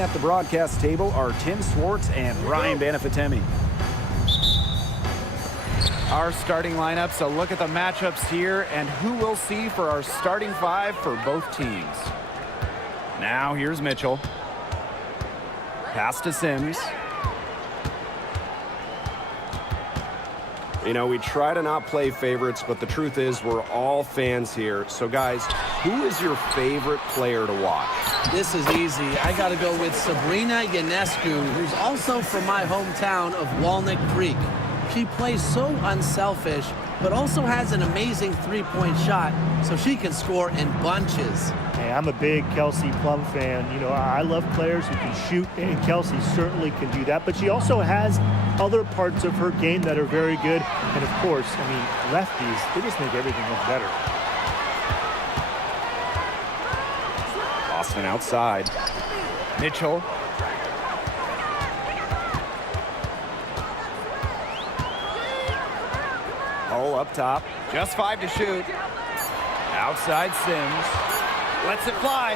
me at the broadcast table are Tim Swartz and Ryan Banafitemi. Our starting lineups, a look at the matchups here and who we'll see for our starting five for both teams. Now here's Mitchell. Pass to Sims. You know, we try to not play favorites, but the truth is we're all fans here. So, guys, who is your favorite player to watch? This is easy. I got to go with Sabrina Ionescu, who's also from my hometown of Walnut Creek. She plays so unselfish, but also has an amazing three-point shot, so she can score in bunches. Hey, I'm a big Kelsey Plum fan. You know, I love players who can shoot, and Kelsey certainly can do that. But she also has other parts of her game that are very good. And, of course, I mean, lefties, they just make everything look better. Boston outside. Mitchell. Hole up top. Just 5 to shoot. Outside Sims. Lets it fly.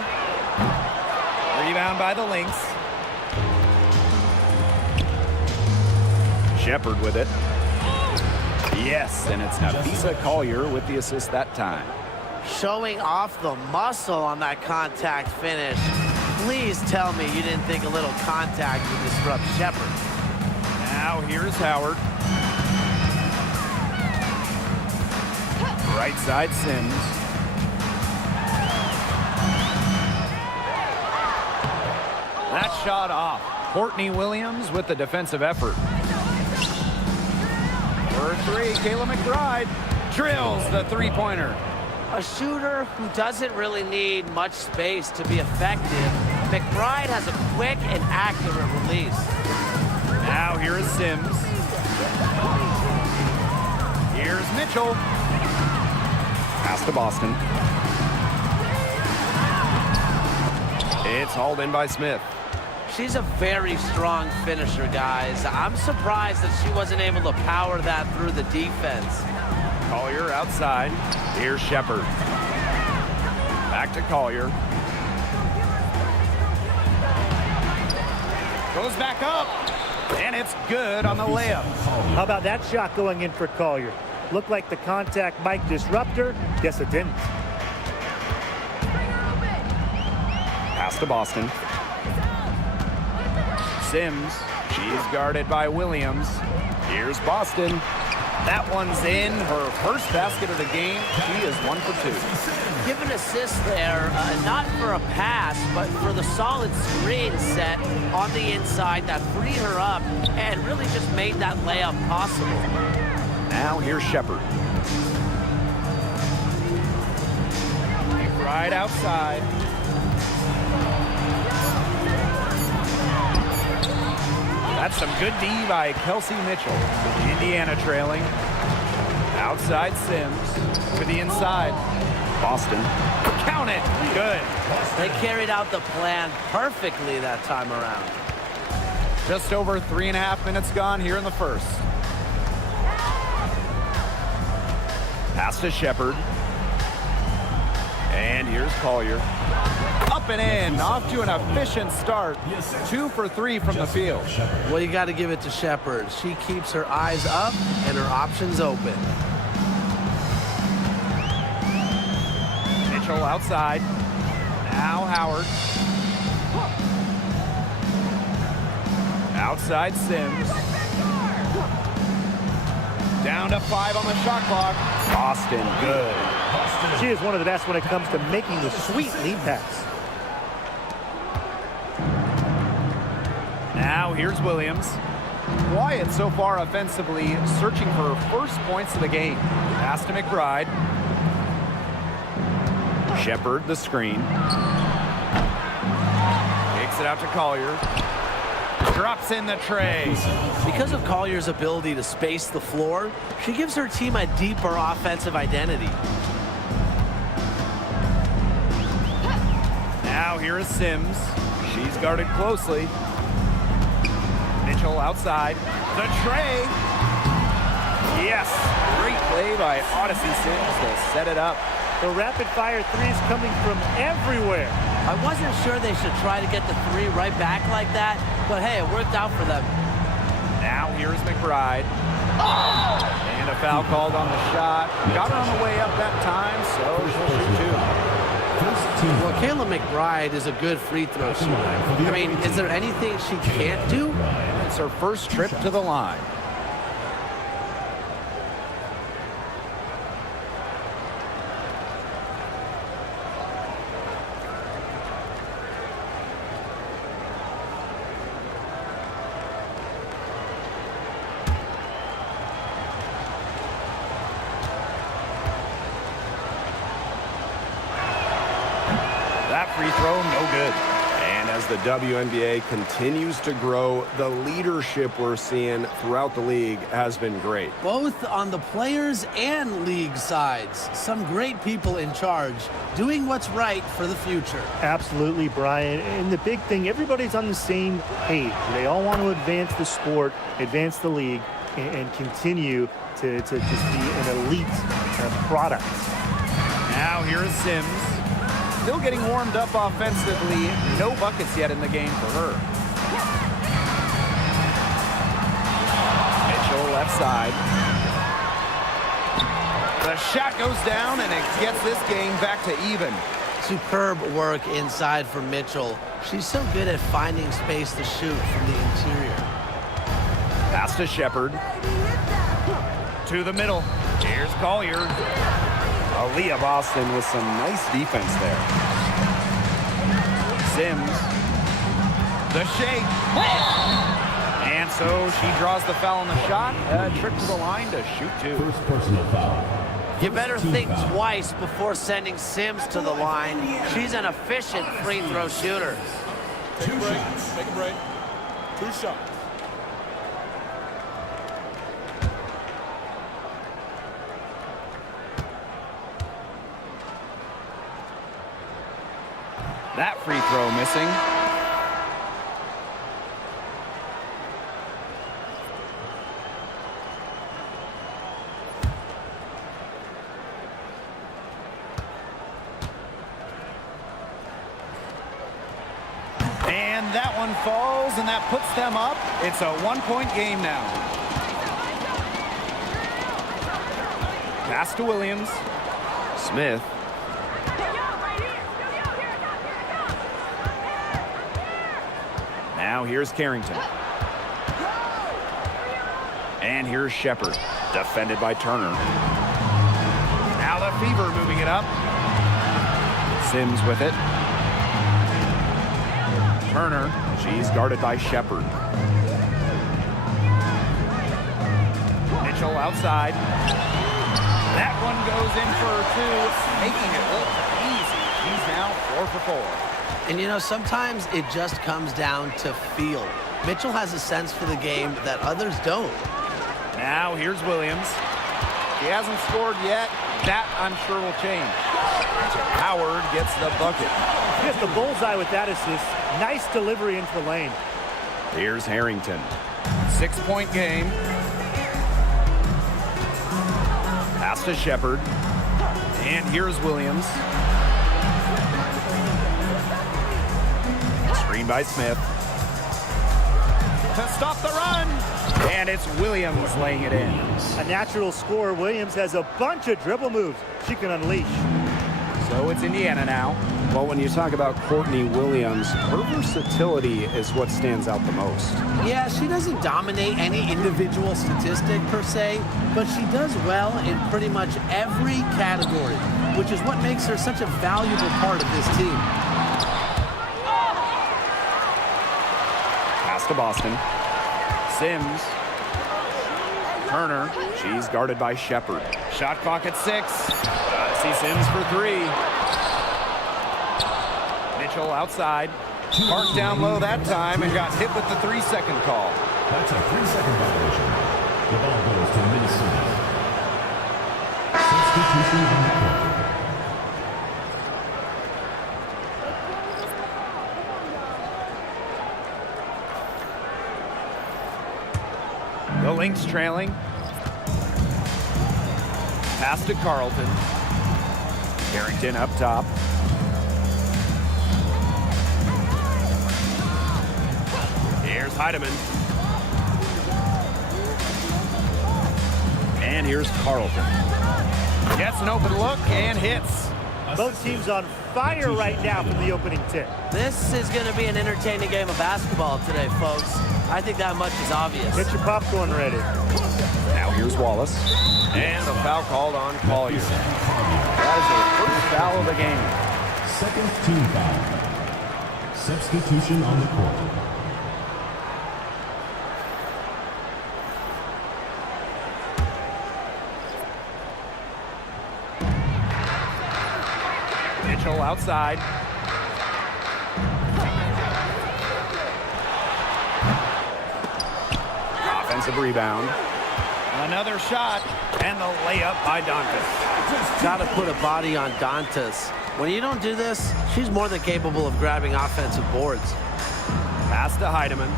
Rebound by the Lynx. Shepard with it. Yes, and it's Nafisa Collier with the assist that time. Showing off the muscle on that contact finish. Please tell me you didn't think a little contact would disrupt Shepard. Now here's Howard. Right side Sims. That shot off. Courtney Williams with the defensive effort. For three, Kayla McBride drills the three-pointer. A shooter who doesn't really need much space to be effective, McBride has a quick and accurate release. Now here is Sims. Here's Mitchell. Pass to Boston. It's hauled in by Smith. She's a very strong finisher, guys. I'm surprised that she wasn't able to power that through the defense. Collier outside. Here's Shepard. Back to Collier. Goes back up. And it's good on the layup. How about that shot going in for Collier? Looked like the contact might disrupt her. Guess it didn't. Pass to Boston. Sims. She's guarded by Williams. Here's Boston. That one's in. Her first basket of the game. She is 1 for 2. Give an assist there, not for a pass, but for the solid screen set on the inside that freed her up and really just made that layup possible. Now here's Shepard. Right outside. That's some good D by Kelsey Mitchell. Indiana trailing. Outside Sims with the inside. Boston. Count it. Good. They carried out the plan perfectly that time around. Just over 3.5 minutes gone here in the first. Pass to Shepard. And here's Collier. Up and in, off to an efficient start. 2 for 3 from the field. Well, you got to give it to Shepard. She keeps her eyes up and her options open. Mitchell outside. Now Howard. Outside Sims. Down to 5 on the shot clock. Boston, good. She is one of the best when it comes to making the sweet lead pass. Now here's Williams. Quiet so far offensively, searching for her first points of the game. Pass to McBride. Shepard, the screen. Takes it out to Collier. Drops in the tray. Because of Collier's ability to space the floor, she gives her team a deeper offensive identity. Now here is Sims. She's guarded closely. Mitchell outside. The tray. Yes. Great play by Odyssey Sims to set it up. The rapid-fire threes coming from everywhere. I wasn't sure they should try to get the three right back like that, but hey, it worked out for them. Now here's McBride. And a foul called on the shot. Got her on the way up that time, so she'll shoot two. Well, Kayla McBride is a good free throw shooter. I mean, is there anything she can't do? It's her first trip to the line. That free throw, no good. And as the WNBA continues to grow, the leadership we're seeing throughout the league has been great. Both on the players and league sides. Some great people in charge, doing what's right for the future. Absolutely, Brian. And the big thing, everybody's on the same page. They all want to advance the sport, advance the league, and continue to just be an elite product. Now here is Sims. Still getting warmed up offensively. No buckets yet in the game for her. Mitchell left side. The shot goes down and it gets this game back to even. Superb work inside for Mitchell. She's so good at finding space to shoot from the interior. Pass to Shepard. To the middle. Here's Collier. Aaliyah Boston with some nice defense there. Sims. The shake. And so she draws the foul on the shot. A trip to the line to shoot two. First personal foul. You better think twice before sending Sims to the line. She's an efficient free throw shooter. Take a break. Take a break. 2 shots. That free throw missing. And that one falls, and that puts them up. It's a one-point game now. Pass to Williams. Smith. Now here's Carrington. And here's Shepard, defended by Turner. Now the Fever moving it up. Sims with it. Turner, she's guarded by Shepard. Mitchell outside. That one goes in for two, making it look easy. She's now 4 for 4. And you know, sometimes it just comes down to feel. Mitchell has a sense for the game that others don't. Now here's Williams. She hasn't scored yet. That, I'm sure, will change. Howard gets the bucket. He hit the bullseye with that assist. Nice delivery into the lane. Here's Harrington. 6-point game. Pass to Shepard. And here's Williams. Screen by Smith. To stop the run. And it's Williams laying it in. A natural scorer, Williams has a bunch of dribble moves she can unleash. So it's Indiana now. Well, when you talk about Courtney Williams, her versatility is what stands out the most. Yeah, she doesn't dominate any individual statistic per se, but she does well in pretty much every category, which is what makes her such a valuable part of this team. Pass to Boston. Sims. Turner. She's guarded by Shepard. Shot clock at 6. See Sims for 3. Mitchell outside. Parked down low that time and got hit with the 3-second call. That's a 3-second violation. The ball goes to Minnesota. Substitution on the court. The Lynx trailing. Pass to Carlton. Carrington up top. Here's Heidemann. And here's Carlton. Gets an open look and hits. Both teams on fire right now from the opening tip. This is going to be an entertaining game of basketball today, folks. I think that much is obvious. Get your popcorn ready. Now here's Wallace. And a foul called on Collier. That is the first foul of the game. Second team foul. Substitution on the court. Mitchell outside. Offensive rebound. Another shot, and the layup by Dantas. Got to put a body on Dantas. When you don't do this, she's more than capable of grabbing offensive boards. Pass to Heidemann.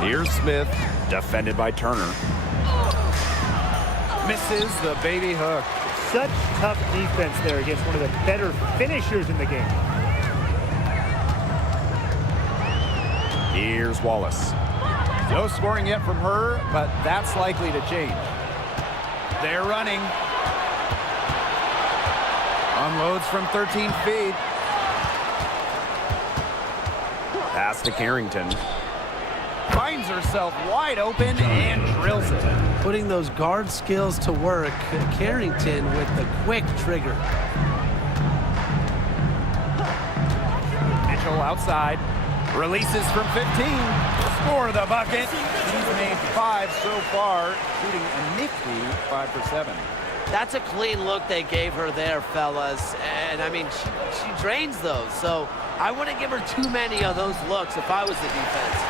Here's Smith, defended by Turner. Misses the baby hook. Such tough defense there against one of the better finishers in the game. Here's Wallace. No scoring yet from her, but that's likely to change. They're running. Unloads from 13 feet. Pass to Carrington. Finds herself wide open and drills it. Putting those guard skills to work, Carrington with the quick trigger. Mitchell outside. Releases from 15. Score the bucket. She's made 5 so far, shooting a nifty 5 for 7. That's a clean look they gave her there, fellas. And, I mean, she drains those. So I wouldn't give her too many of those looks if I was the defense.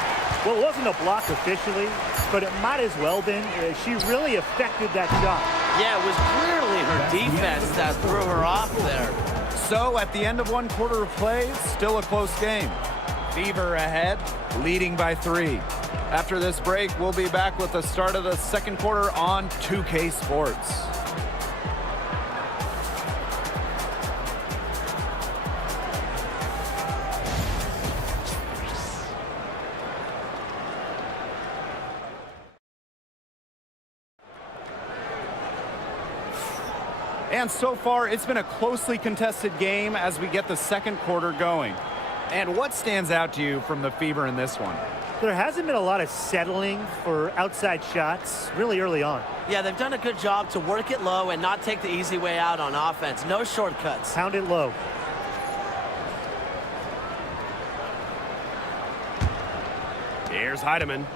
Well, it wasn't a block officially, but it might as well been. She really affected that shot. Yeah, it was clearly her defense that threw her off there. So at the end of 1 quarter of play, still a close game. Fever ahead, leading by 3. After this break, we'll be back with the start of the second quarter on 2K Sports. And so far, it's been a closely contested game as we get the second quarter going. And what stands out to you from the Fever in this one? There hasn't been a lot of settling for outside shots really early on. Yeah, they've done a good job to work it low and not take the easy way out on offense. No shortcuts. Pound it low. Here's Heidemann.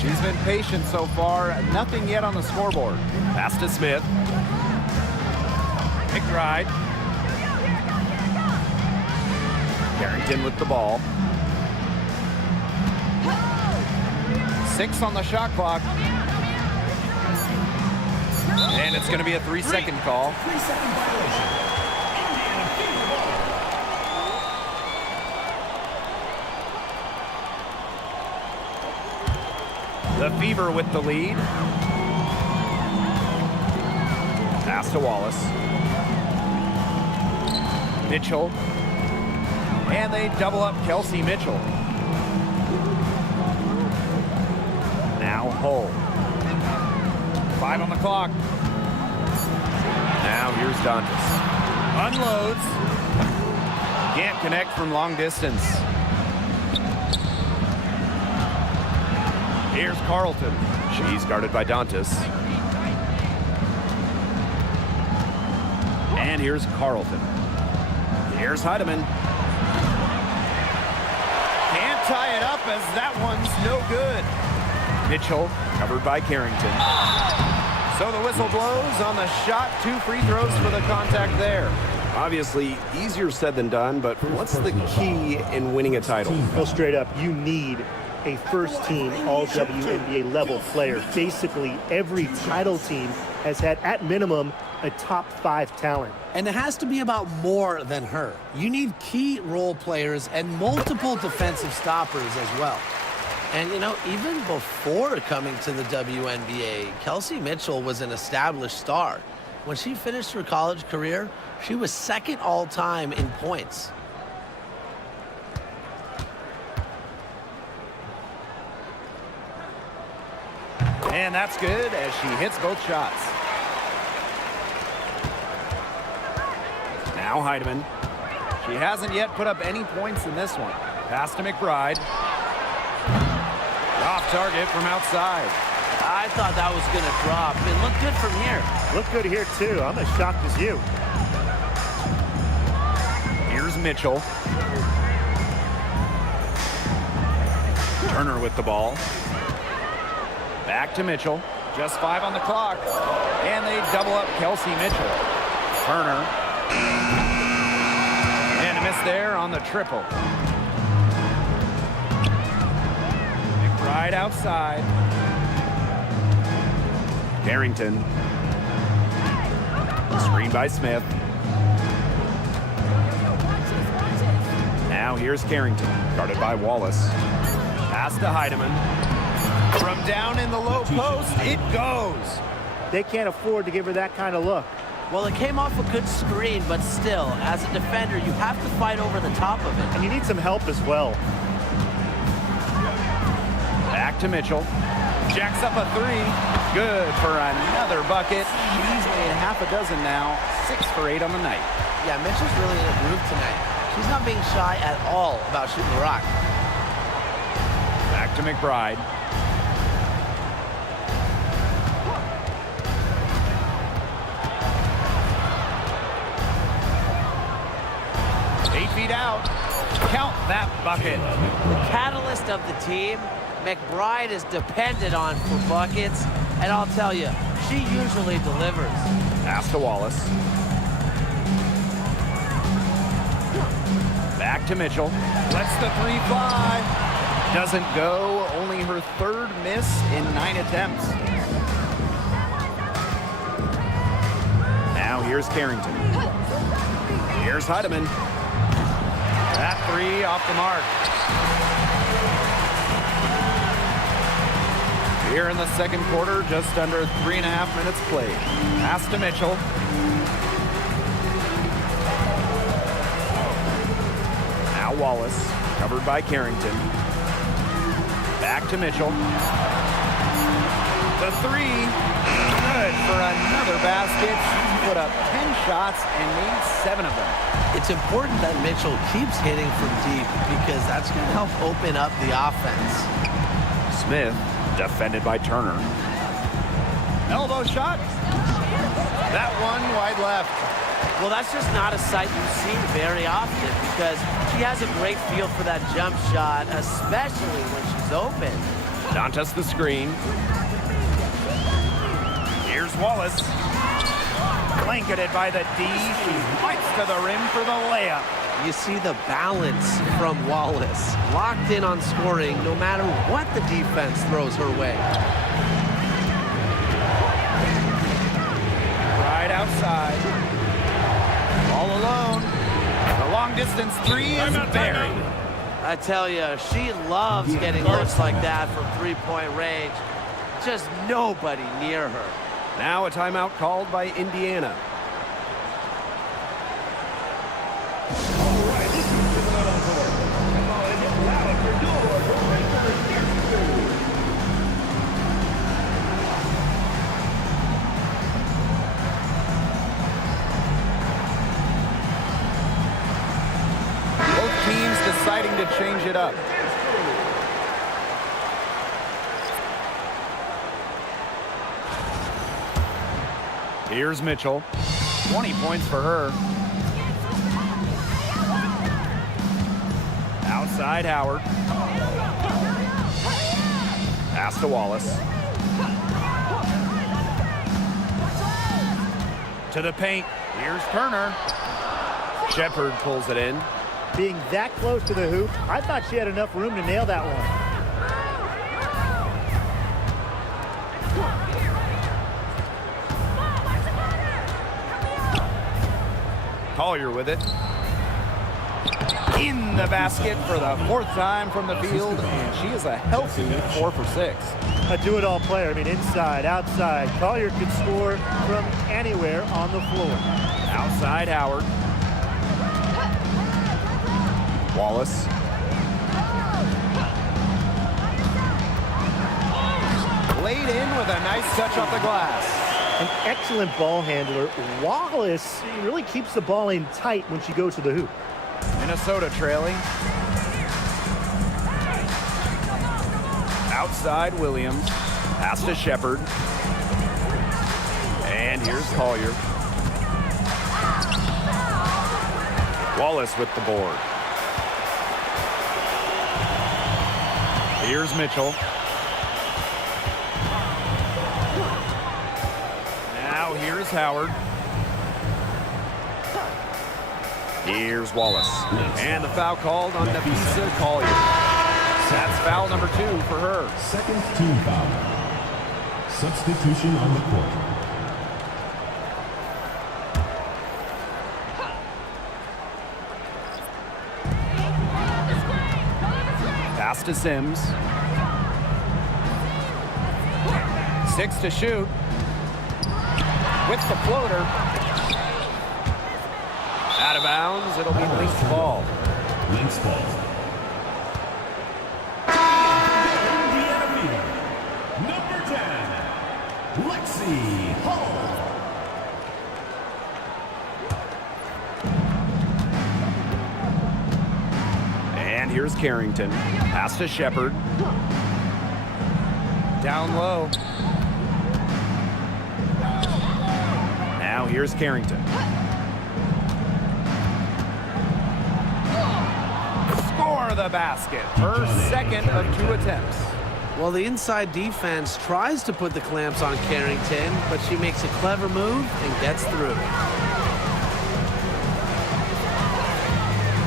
She's been patient so far. Nothing yet on the scoreboard. Pass to Smith. McBride. Carrington with the ball. 6 on the shot clock. And it's going to be a 3-second call. 3-second violation. Indiana Fever ball. The Fever with the lead. Pass to Wallace. Mitchell. And they double up Kelsey Mitchell. Now Hull. 5 on the clock. Now here's Dantas. Unloads. Can't connect from long distance. Here's Carlton. She's guarded by Dantas. And here's Carlton. Here's Heidemann. Can't tie it up as that one's no good. Mitchell Covered by Carrington. So the whistle blows on the shot. 2 free throws for the contact there. Obviously, easier said than done, but what's the key in winning a title? Well, straight up, you need a first-team all-WNBA level player. Basically, every title team has had, at minimum, a top 5 talent. And it has to be about more than her. You need key role players and multiple defensive stoppers as well. And, you know, even before coming to the WNBA, Kelsey Mitchell was an established star. When she finished her college career, she was second all-time in points. And that's good as she hits both shots. Now Heidemann. She hasn't yet put up any points in this one. Pass to McBride. Off target from outside. I thought that was going to drop. It looked good from here. Look good here, too. I'm as shocked as you. Here's Mitchell. Turner with the ball. Back to Mitchell. Just 5 on the clock. And they double up Kelsey Mitchell. Turner. And a miss there on the triple. McBride outside. Carrington. Screen by Smith. Now here's Carrington, guarded by Wallace. Pass to Heidemann. From down in the low post, it goes. They can't afford to give her that kind of look. Well, it came off a good screen, but still, as a defender, you have to fight over the top of it. And you need some help as well. Back to Mitchell. Jacks up a 3. Good for another bucket. She's made half a dozen now. 6 for 8 on the night. Yeah, Mitchell's really in a groove tonight. She's not being shy at all about shooting the rock. Back to McBride. Out. Count that bucket. The catalyst of the team, McBride is depended on for buckets, and I'll tell you, she usually delivers. Pass to Wallace. Back to Mitchell. Lets the 3 fly. Doesn't go. Only her 3rd miss in 9 attempts. Now here's Carrington. Here's Heidemann. That 3 off the mark. Here in the second quarter, just under 3.5 minutes played. Pass to Mitchell. Now Wallace, covered by Carrington. Back to Mitchell. The 3, good for another basket. She put up 10 shots and made 7 of them. It's important that Mitchell keeps hitting from deep because that's going to help open up the offense. Smith, defended by Turner. Elbow shot. That one wide left. Well, that's just not a sight you see very often because she has a great feel for that jump shot, especially when she's open. Dantas the screen. Here's Wallace. Blanketed by the D. She fights to the rim for the layup. You see the balance from Wallace. Locked in on scoring no matter what the defense throws her way. Right outside. All alone. The long distance 3 is buried. I tell you, she loves getting looks like that from three-point range. Just nobody near her. Now a timeout called by Indiana. Both teams deciding to change it up. Here's Mitchell. 20 points for her. Outside Howard. Pass to Wallace. To the paint. Here's Turner. Shepard pulls it in. Being that close to the hoop, I thought she had enough room to nail that one. Collier with it. In the basket for the 4th time from the field, and she is a healthy 4 for 6. A do-it-all player. I mean, inside, outside. Collier could score from anywhere on the floor. Outside Howard. Wallace. Laid in with a nice touch off the glass. An excellent ball handler. Wallace really keeps the ball in tight when she goes to the hoop. Minnesota trailing. Outside Williams. Pass to Shepard. And here's Collier. Wallace with the board. Here's Mitchell. Now here's Howard. Here's Wallace. And the foul called on Nafisa Collier. That's foul number 2 for her. Second team foul. Substitution on the court. Pass to Sims. 6 to shoot. With the floater. Out of bounds. It'll be Lynx ball. Lynx ball. Number 10, Lexi Hall. And here's Carrington. Pass to Shepard. Down low. Now here's Carrington. Score the basket. Her second of 2 attempts. Well, the inside defense tries to put the clamps on Carrington, but she makes a clever move and gets through.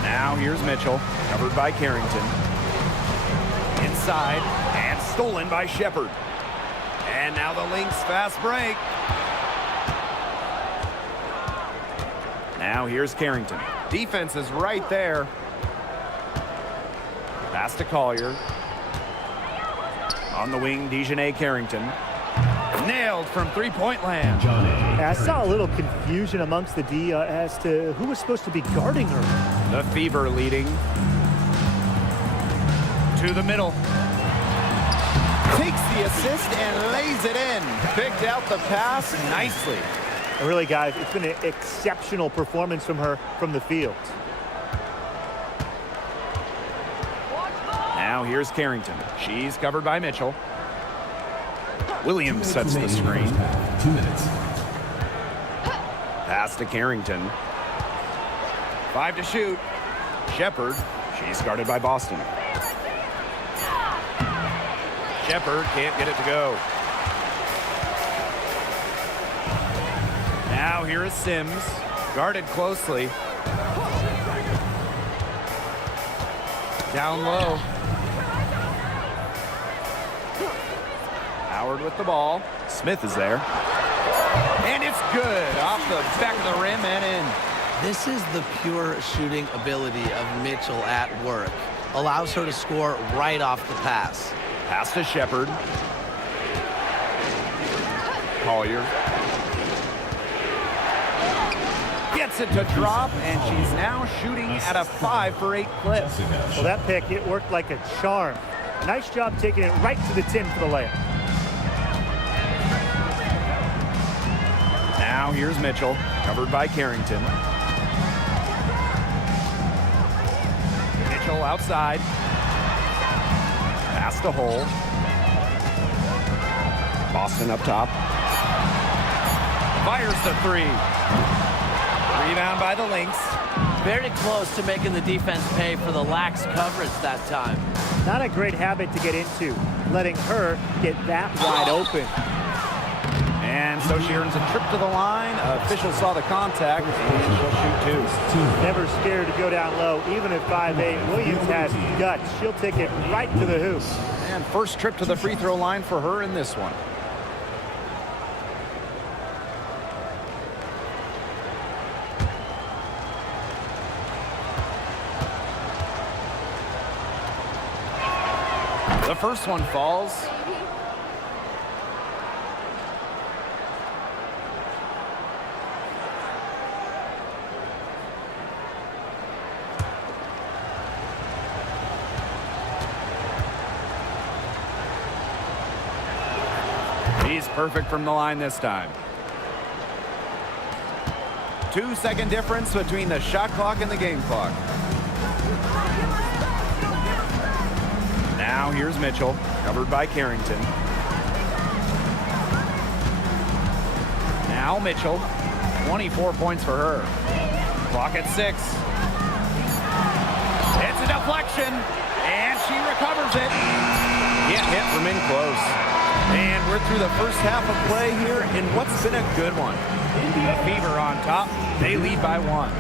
Now here's Mitchell, covered by Carrington. Inside, and stolen by Shepard. And now the Lynx fast break. Now here's Carrington. Defense is right there. Pass to Collier. On the wing, Dejanay Carrington. Nailed from three-point land. I saw a little confusion amongst the D as to who was supposed to be guarding her. The Fever leading. To the middle. Takes the assist and lays it in. Picked out the pass nicely. And really, guys, it's been an exceptional performance from her from the field. Now here's Carrington. She's covered by Mitchell. Williams sets the screen. 2 minutes. Pass to Carrington. 5 to shoot. Shepard. She's guarded by Boston. Shepard can't get it to go. Now here is Sims. Guarded closely. Down low. Howard with the ball. Smith is there. And it's good. Off the back of the rim and in. This is the pure shooting ability of Mitchell at work. Allows her to score right off the pass. Pass to Shepard. Collier. Gets it to drop, and she's now shooting at a 5 for 8 clip. Well, that pick, it worked like a charm. Nice job taking it right to the tin for the layup. Now here's Mitchell, covered by Carrington. Mitchell outside. Pass to Hole. Boston up top. Fires the 3. Rebound by the Lynx. Very close to making the defense pay for the lax coverage that time. Not a great habit to get into, letting her get that wide open. And so she earns a trip to the line. Official saw the contact, and she'll shoot 2. Never scared to go down low, even at 5'8". Williams has guts. She'll take it right to the hoop. And first trip to the free throw line for her in this one. The first one falls. She's perfect from the line this time. 2-second difference between the shot clock and the game clock. Now here's Mitchell, covered by Carrington. Now Mitchell, 24 points for her. Clock at 6. It's a deflection, and she recovers it. Can't hit from in close. And we're through the first half of play here in what's been a good one. The Fever on top. They lead by 1.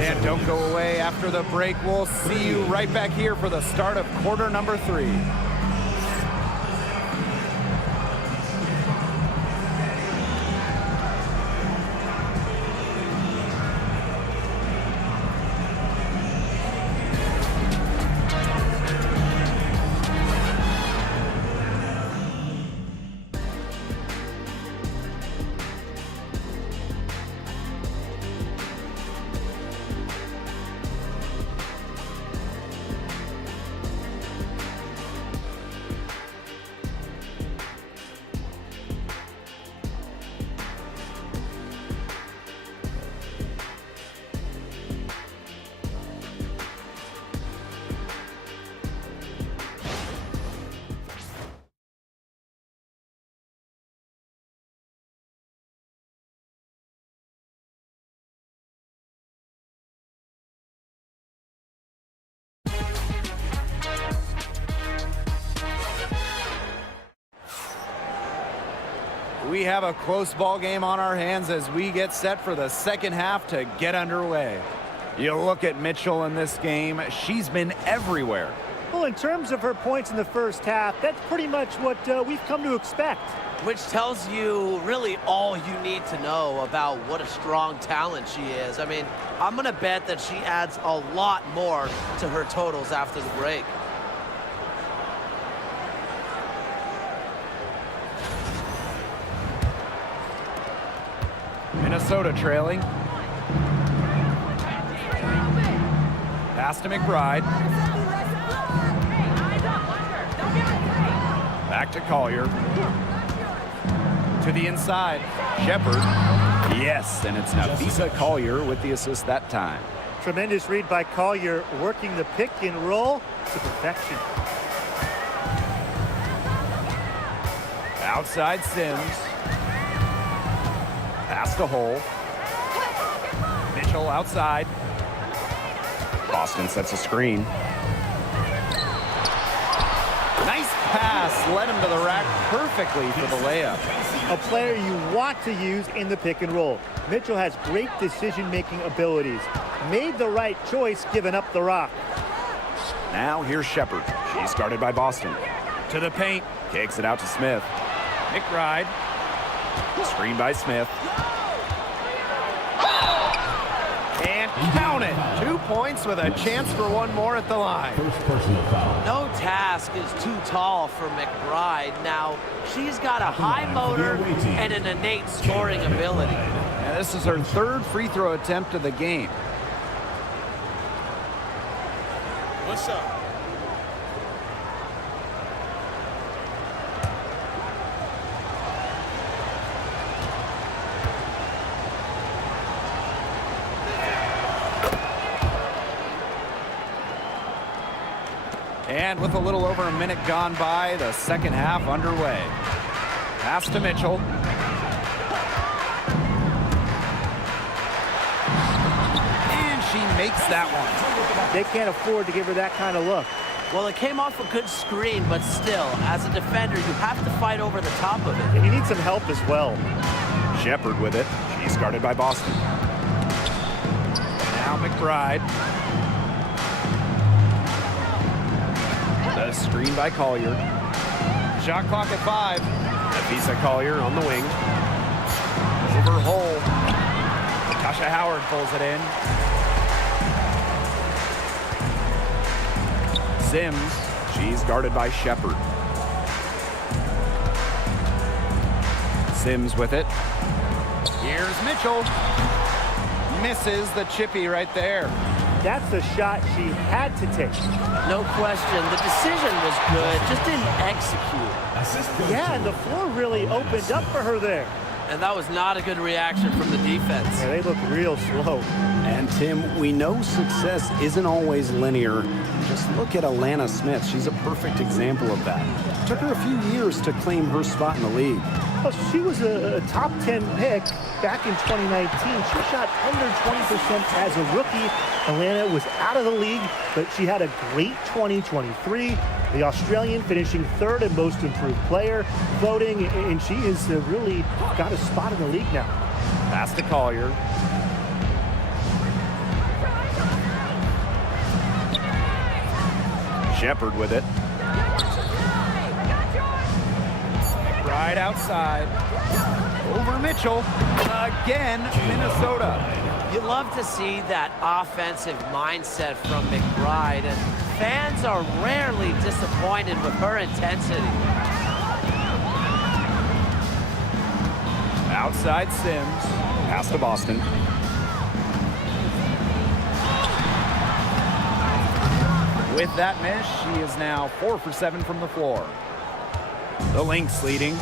And don't go away after the break. We'll see you right back here for the start of quarter number 3. We have a close ball game on our hands as we get set for the second half to get underway. You look at Mitchell in this game, she's been everywhere. Well, in terms of her points in the first half, that's pretty much what we've come to expect. Which tells you really all you need to know about what a strong talent she is. I mean, I'm going to bet that she adds a lot more to her totals after the break. Minnesota trailing. Pass to McBride. Back to Collier. To the inside. Shepard. Yes, and it's Nafisa Collier with the assist that time. Tremendous read by Collier, working the pick and roll to perfection. Outside Sims. Pass to Hole. Mitchell outside. Boston sets a screen. Nice pass, led him to the rack perfectly for the layup. A player you want to use in the pick and roll. Mitchell has great decision-making abilities. Made the right choice giving up the rock. Now here's Shepard. She's guarded by Boston. To the paint. Kicks it out to Smith. McBride. Screen by Smith. And count it. 2 points with a chance for one more at the line. First personal foul. No task is too tall for McBride. Now, she's got a high motor and an innate scoring ability. And this is her third free throw attempt of the game. What's up? And with a little over a minute gone by, the second half underway. Pass to Mitchell. And she makes that one. They can't afford to give her that kind of look. Well, it came off a good screen, but still, as a defender, you have to fight over the top of it. And you need some help as well. Shepard with it. She's guarded by Boston. Now McBride. The screen by Collier. Shot clock at 5. Nafisa Collier on the wing. Over Hole. Tasha Howard pulls it in. Sims. She's guarded by Shepard. Sims with it. Here's Mitchell. Misses the chippy right there. that's the shot she had to take. No question. The decision was good, just didn't execute. Yeah, and the floor really opened up for her there. And that was not a good reaction from the defense. Yeah, they look real slow. And Tim, we know success isn't always linear. Just look at Alana Smith. She's a perfect example of that. Took her a few years to claim her spot in the league. Well, she was a top 10 pick back in 2019. She shot under 20% as a rookie. Alana was out of the league, but she had a great 2023. The Australian finishing third in most improved player voting, and she has really got a spot in the league now. Pass to Collier. Shepard with it. Right outside. Over Mitchell. Again, Minnesota. You love to see that offensive mindset from McBride, and fans are rarely disappointed with her intensity. Outside Sims. Pass to Boston. With that miss, she is now 4 for 7 from the floor. The Lynx leading.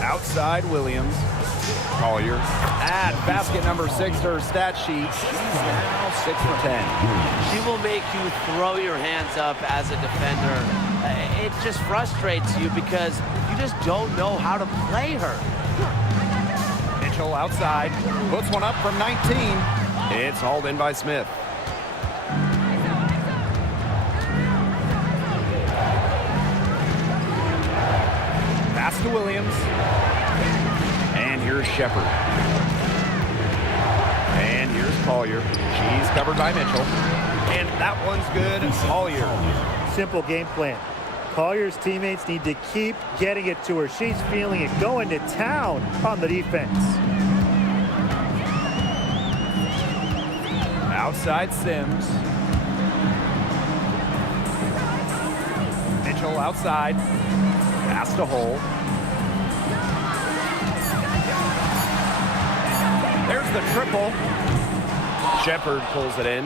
Outside Williams. Collier. Add basket number 6 to her stat sheet. She's now 6 for 10. She will make you throw your hands up as a defender. It just frustrates you because you just don't know how to play her. Mitchell outside. Puts one up from 19. It's hauled in by Smith. Pass to Williams. And here's Shepard. And here's Collier. She's covered by Mitchell. And that one's good. Collier. Simple game plan. Collier's teammates need to keep getting it to her. She's feeling it, going to town on the defense. Outside Sims. Mitchell outside. Pass to Hole. There's the triple. Shepard pulls it in.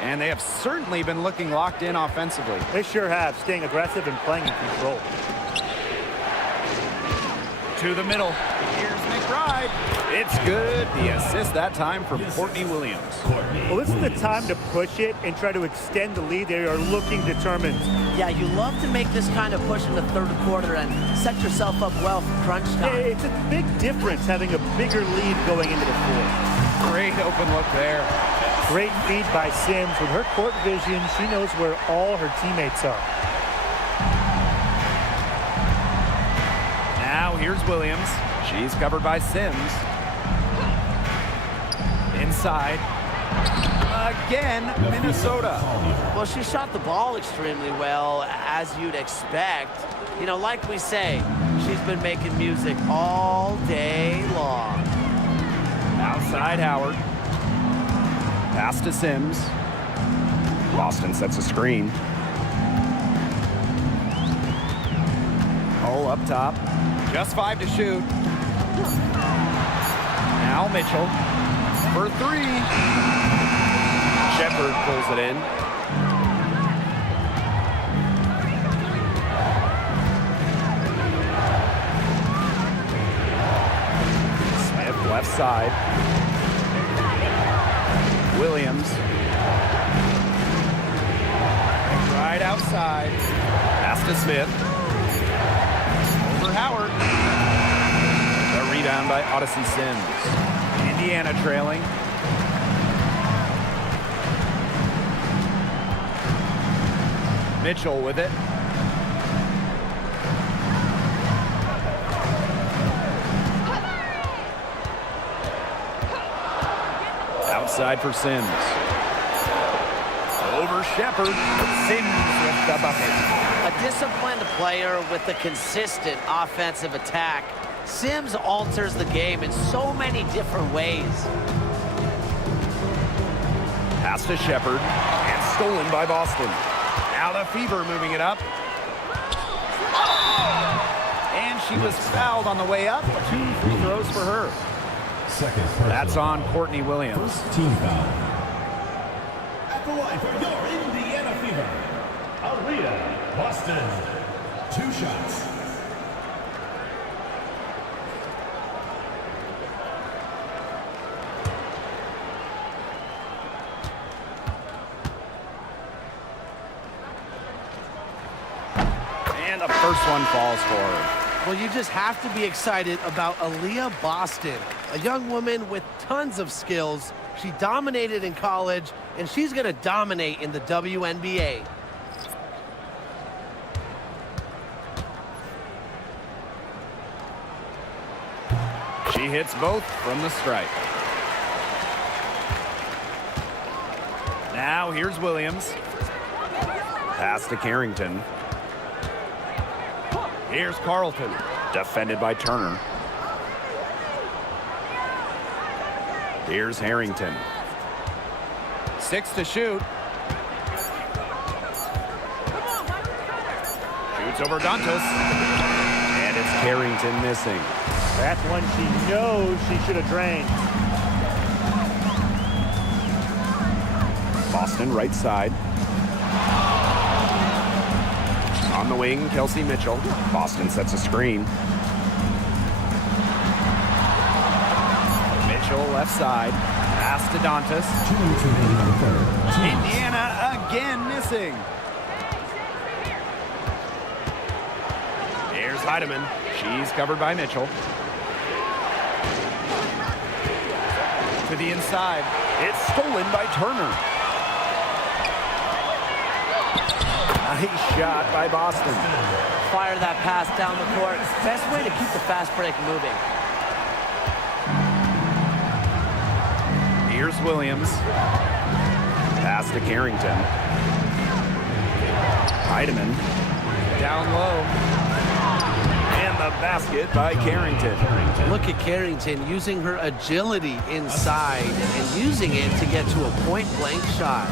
And they have certainly been looking locked in offensively. They sure have, staying aggressive and playing in control. To the middle. Here's McBride. It's good. The assist that time from Courtney Williams. Well, this is the time to push it and try to extend the lead. They are looking determined. Yeah, you love to make this kind of push in the third quarter and set yourself up well for crunch time. It's a big difference having a bigger lead going into the fourth. Great open look there. Great feed by Sims. With her court vision, she knows where all her teammates are. Now here's Williams. She's covered by Sims. Inside. Again, Minnesota. Well, she shot the ball extremely well, as you'd expect. You know, like we say, she's been making music all day long. Outside Howard. Pass to Sims. Boston sets a screen. Hole up top. Just 5 to shoot. Now Mitchell for 3. Shepard pulls it in. Smith left side. Williams. Right outside. Pass to Smith. Over Howard. The rebound by Odyssey Sims. Indiana trailing. Mitchell with it. Outside for Sims. Over Shepard. Sims with the bucket. A disciplined player with a consistent offensive attack. Sims alters the game in so many different ways. Pass to Shepard. And stolen by Boston. Now the Fever moving it up. And she was fouled on the way up. 2 free throws for her. Second personal. That's on Courtney Williams. First team foul. line for your Indiana Fever, Aaliyah Boston. 2 shots. And the first one falls for her. Well, you just have to be excited about Aaliyah Boston, a young woman with tons of skills. She dominated in college, and she's going to dominate in the WNBA. She hits both from the stripe. Now here's Williams. Pass to Carrington. Here's Carlton. Defended by Turner. Here's Harrington. 6 to shoot. Shoots over Dantas. And it's Carrington missing. That's one she knows she should have drained. Boston right side. On the wing, Kelsey Mitchell. Boston sets a screen. Mitchell left side. Pass to Dantas. 2 to the third. Indiana again missing. Here's Heidemann. She's covered by Mitchell. To the inside. It's stolen by Turner. Nice shot by Boston. Fire that pass down the court. Best way to keep the fast break moving. Here's Williams. Pass to Carrington. Heidemann. Down low. And the basket by Carrington. Look at Carrington using her agility inside and using it to get to a point-blank shot.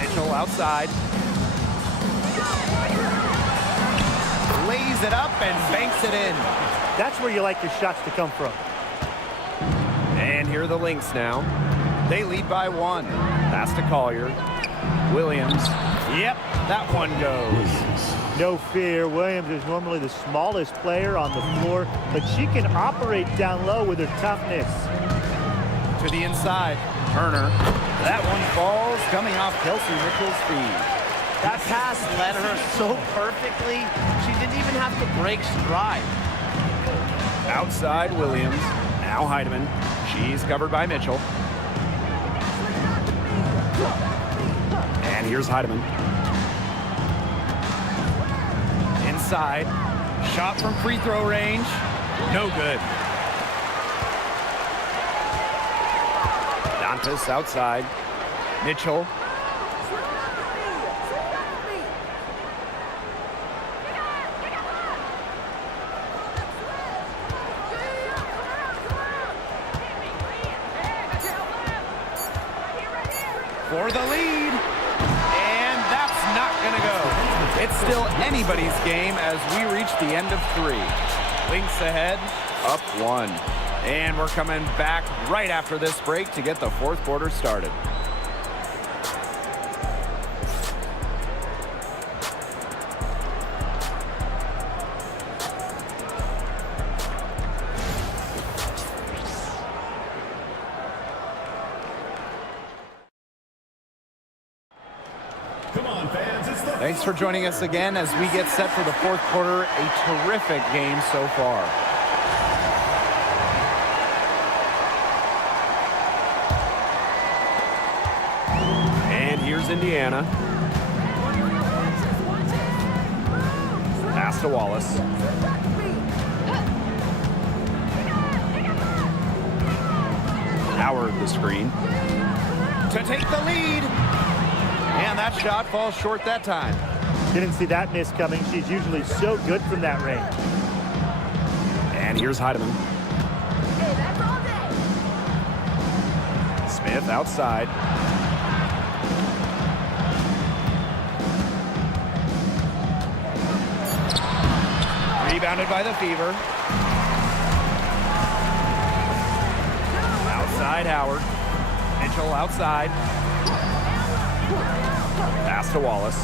Mitchell outside. Lays it up and banks it in. That's where you like your shots to come from. And here are the Lynx now. They lead by 1. Pass to Collier. Williams. Yep, that one goes. No fear, Williams is normally the smallest player on the floor, but she can operate down low with her toughness. To the inside. Turner. That one falls coming off Kelsey Mitchell's feet. That pass led her so perfectly, she didn't even have to break stride. Outside Williams. Now Heidemann. She's covered by Mitchell. And here's Heidemann. Inside. Shot from free throw range. No good. Dantas outside. Mitchell. For the lead. And that's not going to go. It's still anybody's game as we reach the end of 3. Lynx ahead, up 1. And we're coming back right after this break to get the 4th quarter started. Come on, fans. It's the Thanks for joining us again as we get set for the 4th quarter. A terrific game so far. And here's Indiana. Pass to Wallace. Howard the screen. To take the lead. And that shot falls short that time. Didn't see that miss coming. She's usually so good from that range. And here's Heidemann. Smith outside. Rebounded by the Fever. Outside Howard. Mitchell outside. Pass to Wallace.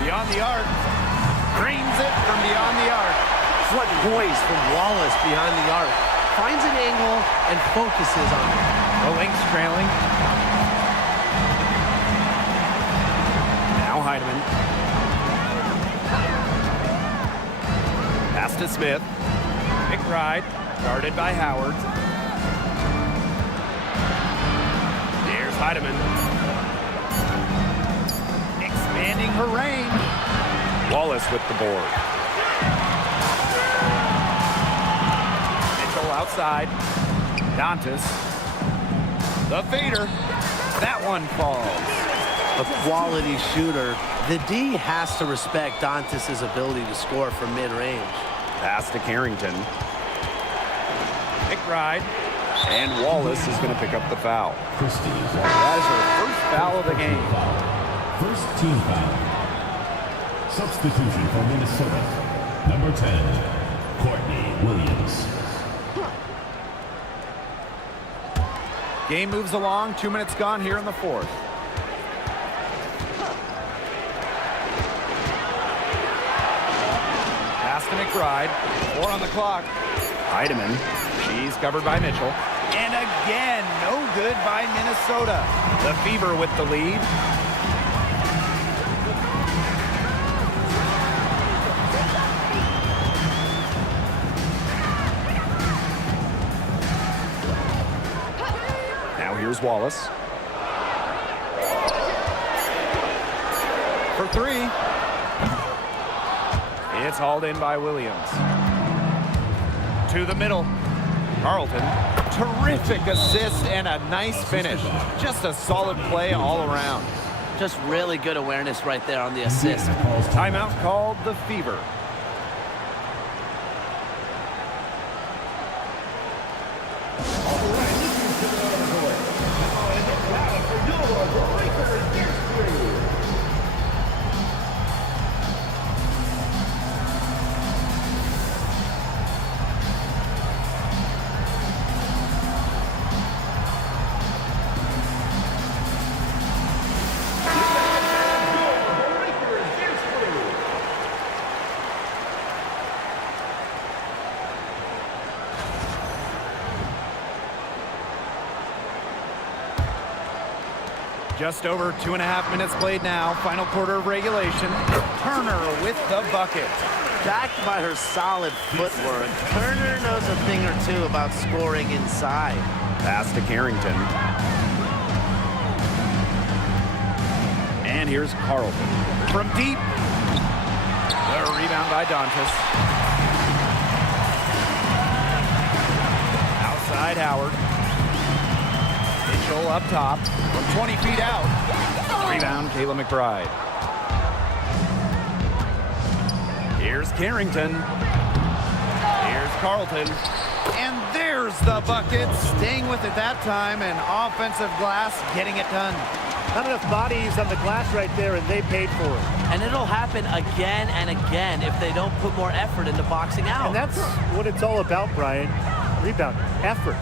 Beyond the arc. Drains it from beyond the arc. What poise from Wallace behind the arc. Finds an angle and focuses on it. The Lynx trailing. Now Heidemann. Pass to Smith. McBride, guarded by Howard. Here's Heidemann. Expanding her range. Wallace with the board. Mitchell outside. Dantas. The fader. That one falls. A quality shooter. The D has to respect Dantas' ability to score from mid-range. Pass to Carrington. McBride. And Wallace is going to pick up the foul. Christie. That is her first foul of the game. First team foul. Substitution for Minnesota. Number 10, Courtney Williams. Game moves along. 2 minutes gone here in the fourth. Pass to McBride. 4 on the clock. Heidemann. She's covered by Mitchell. And again, no good by Minnesota. The Fever with the lead. Now here's Wallace. For 3. It's hauled in by Williams. To the middle. Carlton. Terrific assist and a nice finish. Just a solid play all around. Just really good awareness right there on the assist. Timeout called the Fever. Just over 2.5 minutes played now. Final quarter of regulation. Turner with the bucket. Backed by her solid footwork, Turner knows a thing or two about scoring inside. Pass to Carrington. And here's Carlton. From deep. The rebound by Dantas. Outside Howard. Mitchell up top. From 20 feet out. Rebound Kayla McBride. Here's Carrington. Here's Carlton. And there's the bucket. Staying with it that time. And offensive glass getting it done. Not enough bodies on the glass right there, and they paid for it. And it'll happen again and again if they don't put more effort into boxing out. And that's what it's all about, Brian. Rebound, effort.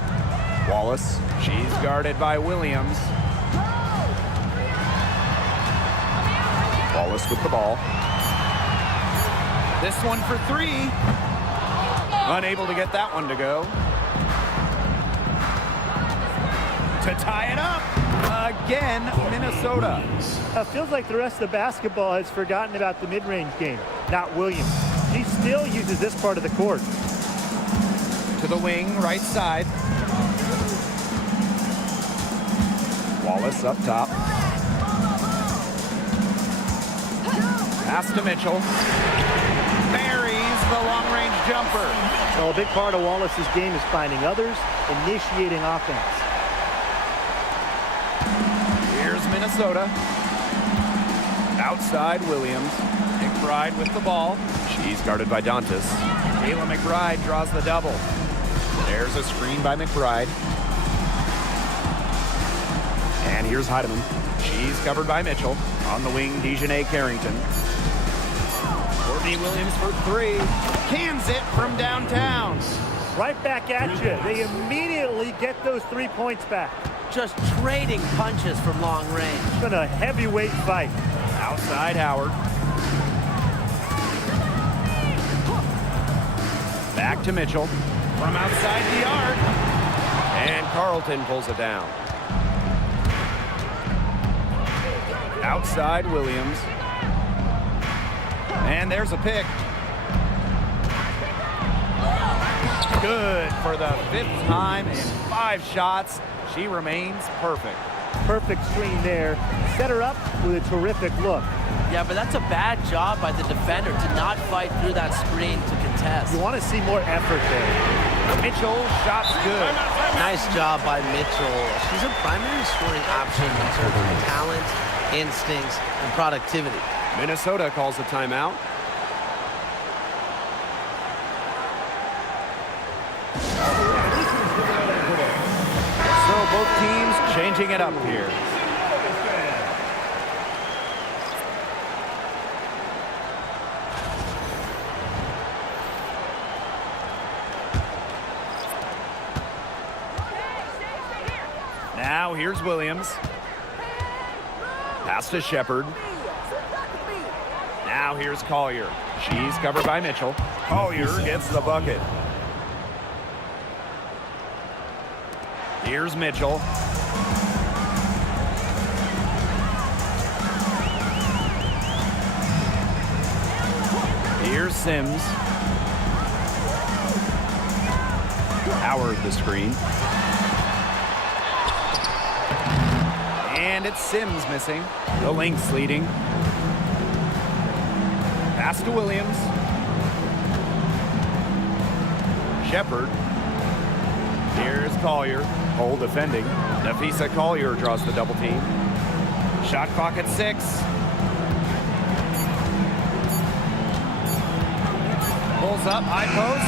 Wallace. She's guarded by Williams. Wallace with the ball. This one for 3. Unable to get that one to go. To tie it up. Again, Minnesota. Feels like the rest of the basketball has forgotten about the mid-range game, not Williams. He still uses this part of the court. To the wing, right side. Wallace up top. Pass to Mitchell. Buries the long-range jumper. Well, a big part of Wallace's game is finding others, initiating offense. Here's Minnesota. Outside Williams. McBride with the ball. She's guarded by Dantas. Kayla McBride draws the double. There's a screen by McBride. And here's Heidemann. She's covered by Mitchell. On the wing, Dejanay Carrington. Courtney Williams for 3. Cans it from downtown. Right back at you. They immediately get those 3 points back. Just trading punches from long range. It's been a heavyweight fight. Outside Howard. Back to Mitchell. From outside the arc. And Carlton pulls it down. Outside Williams. And there's a pick. Good for the 5th time in 5 shots. She remains perfect. Perfect screen there. Set her up with a terrific look. Yeah, but that's a bad job by the defender to not fight through that screen to contest. You want to see more effort there. Mitchell, shot's good. Nice job by Mitchell. She's a primary scoring option in terms of talent, instincts, and productivity. Minnesota calls a timeout. So both teams changing it up here. Now here's Williams. Pass to Shepard. Now here's Collier. She's covered by Mitchell. Collier gets the bucket. Here's Mitchell. Here's Sims. Howard the screen. And it's Sims missing. The Lynx leading. Pass to Williams. Shepard. Here's Collier. Hole defending. Nafisa Collier draws the double team. Shot clock at 6. Pulls up, high post.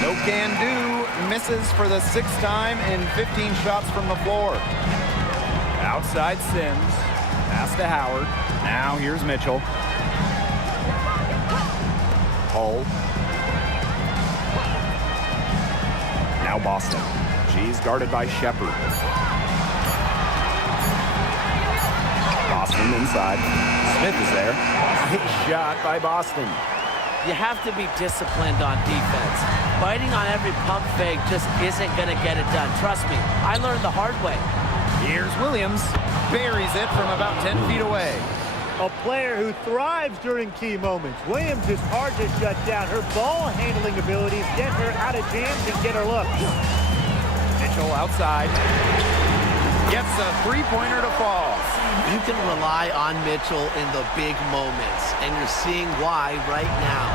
No can do. Misses for the 6th time in 15 shots from the floor. Outside Sims. Pass to Howard. Now here's Mitchell. Hull. Now Boston. She's guarded by Shepard. Boston inside. Smith is there. Nice shot by Boston. You have to be disciplined on defense. Fighting on every pump fake just isn't going to get it done. Trust me, I learned the hard way. Here's Williams. Buries it from about 10 feet away. A player who thrives during key moments. Williams is hard to shut down. Her ball handling abilities get her out of jams and get her looks. Mitchell outside. Gets a three-pointer to fall. You can rely on Mitchell in the big moments, and you're seeing why right now.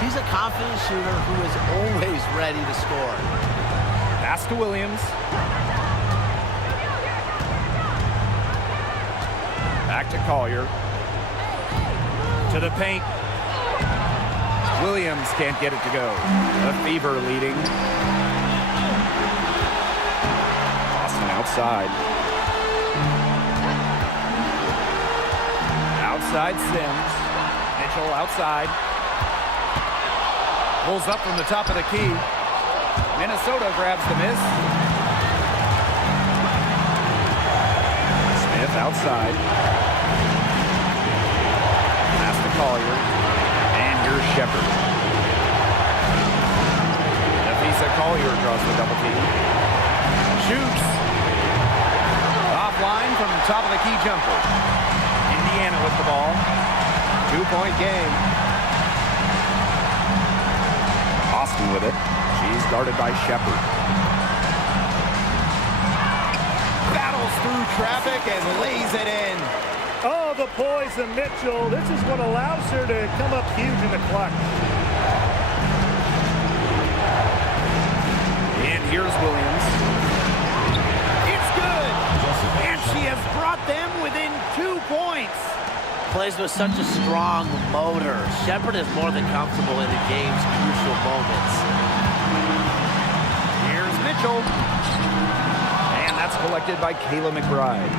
She's a confident shooter who is always ready to score. Pass to Williams. Back to Collier. To the paint. Williams can't get it to go. The Fever leading. Boston outside. Outside Sims. Mitchell outside. Pulls up from the top of the key. Minnesota grabs the miss. Smith outside. Pass to Collier. And here's Shepard. Nafisa Collier draws the double team. Shoots. Offline from the top of the key jumper. Indiana with the ball. 2-point game. Boston with it. She's guarded by Shepard. Battles through traffic and lays it in. Oh, the poise of Mitchell. This is what allows her to come up huge in the clutch. And here's Williams. It's good. And she has brought them within 2 points. Plays with such a strong motor. Shepard is more than comfortable in the game's crucial moments. Here's Mitchell. And that's collected by Kayla McBride.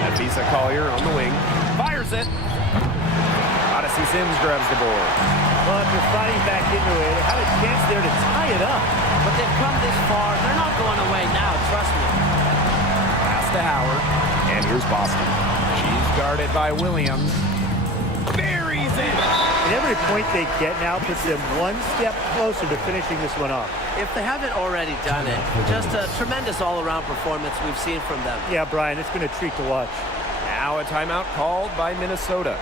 Nafisa Collier on the wing. Fires it. Odyssey Sims grabs the board. Well, if you're fighting back into it, they have a chance there to tie it up. But they've come this far. They're not going away now, trust me. Pass to Howard. And here's Boston. She's guarded by Williams. Buries it. And every point they get now puts them one step closer to finishing this one off. If they haven't already done it, just a tremendous all-around performance we've seen from them. Yeah, Brian, it's been a treat to watch. Now a timeout called by Minnesota.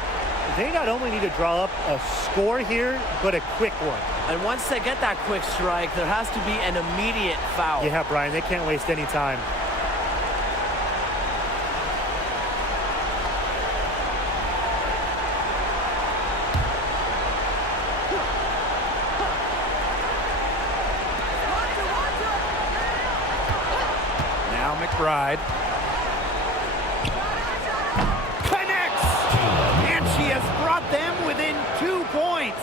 They not only need to draw up a score here, but a quick one. And once they get that quick strike, there has to be an immediate foul. Yeah, Brian, they can't waste any time. Now McBride. Connects! And she has brought them within 2 points.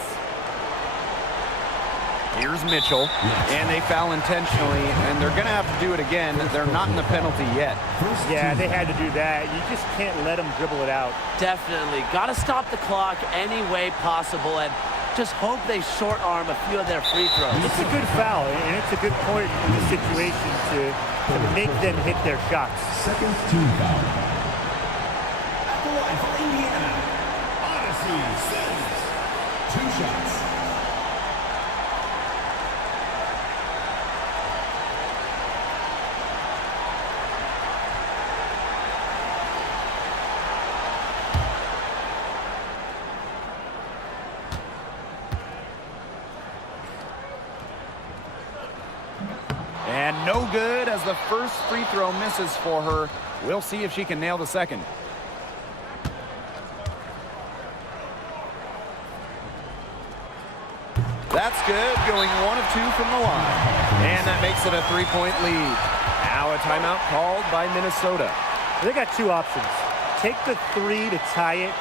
Here's Mitchell, and they foul intentionally, and they're going to have to do it again. They're not in the penalty yet. Yeah, they had to do that. You just can't let them dribble it out. Definitely. Got to stop the clock any way possible and just hope they short arm a few of their free throws. It's a good foul, and it's a good point in the situation to make them hit their shots. Second team foul. At the line for Indiana, Odyssey Sims. 2 shots. And no good as the first free throw misses for her. We'll see if she can nail the second. That's good, going 1 of 2 from the line. And that makes it a 3-point lead. Now a timeout called by Minnesota. They got 2 options. Take the 3 to tie it,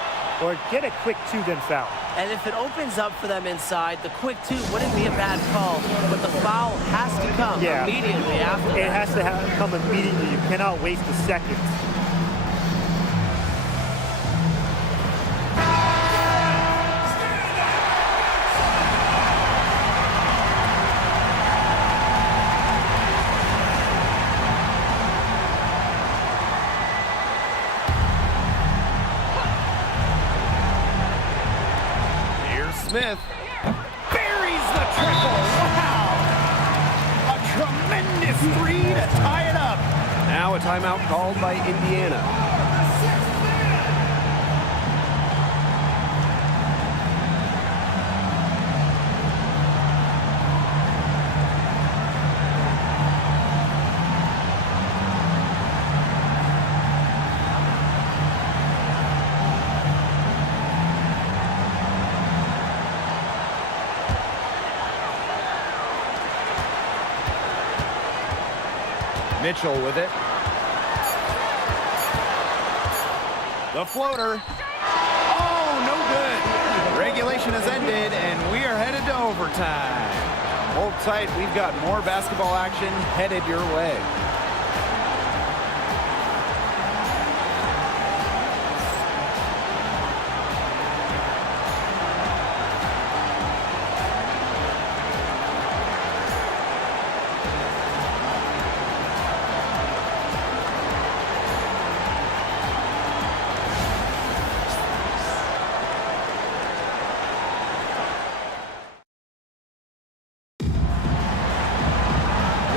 or get a quick 2, then foul. And if it opens up for them inside, the quick 2 wouldn't be a bad call, but the foul has to come immediately after It that. has to come immediately. You cannot waste a second. Smith buries the triple. Wow! A tremendous 3 to tie it up. Now a timeout called by Indiana. Mitchell with it. The floater. Oh, no good. Regulation has ended, and we are headed to overtime. Hold tight. We've got more basketball action headed your way.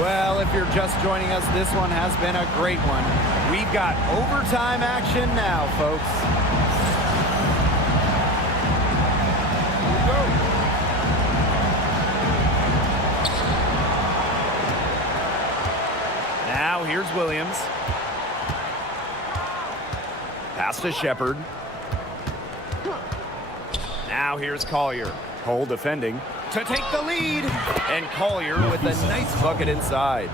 Well, if you're just joining us, this one has been a great one. We've got overtime action now, folks. Now here's Williams. Pass to Shepard. Now here's Collier. Cole defending to take the lead. And Collier with a nice bucket inside.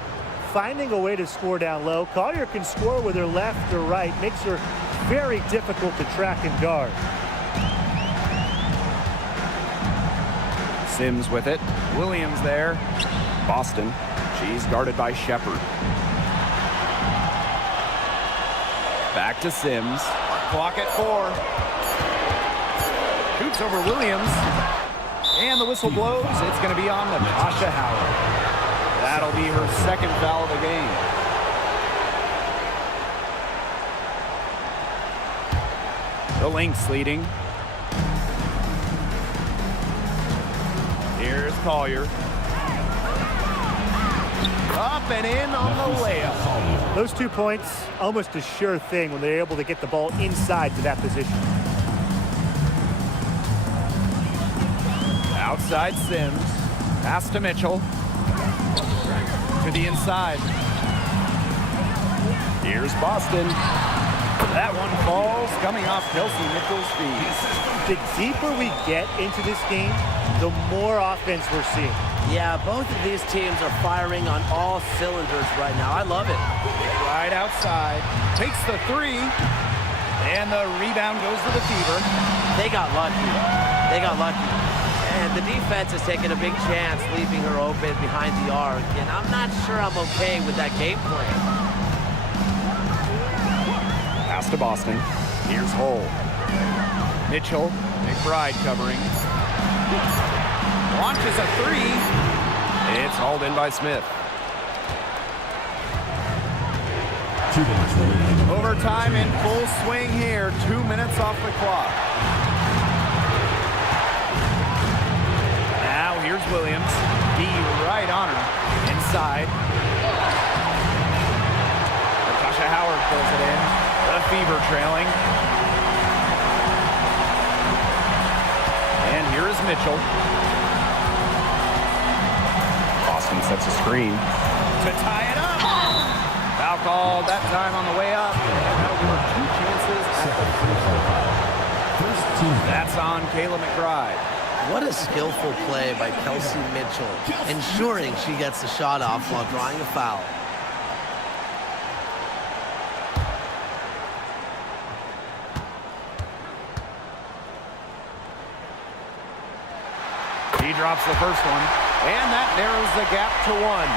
Finding a way to score down low. Collier can score with her left or right. Makes her very difficult to track and guard. Sims with it. Williams there. Boston. She's guarded by Shepard. Back to Sims. Clock at 4. Shoots over Williams. whistle blows, it's going to be on Natasha Howard. That'll be her second foul of the game. The Lynx leading. Here's Collier. Up and in on the layup. Those 2 points, almost a sure thing when they're able to get the ball inside to that position. Outside Sims. Pass to Mitchell. To the inside. Here's Boston. That one falls, coming off Kelsey Mitchell's feet. The deeper we get into this game, the more offense we're seeing. Yeah, both of these teams are firing on all cylinders right now. I love it. Right outside. Takes the three. And the rebound goes to the Fever. They got lucky. They got lucky. And the defense is taking a big chance, leaving her open behind the arc. And I'm not sure I'm okay with that game plan. Pass to Boston. Here's Hull. Mitchell. McBride covering. Launches a three. It's hauled in by Smith. Overtime in full swing here. 2 minutes off the clock. Now here's Williams. Be right on her. Inside. Natasha Howard pulls it in. The Fever trailing. And here is Mitchell. Boston sets a screen. To tie it up. Foul called that time on the way up. And that'll give her 2 chances at the free throw. That's on Kayla McBride. What a skillful play by Kelsey Mitchell, ensuring she gets the shot off while drawing a foul. He drops the first one, and that narrows the gap to 1.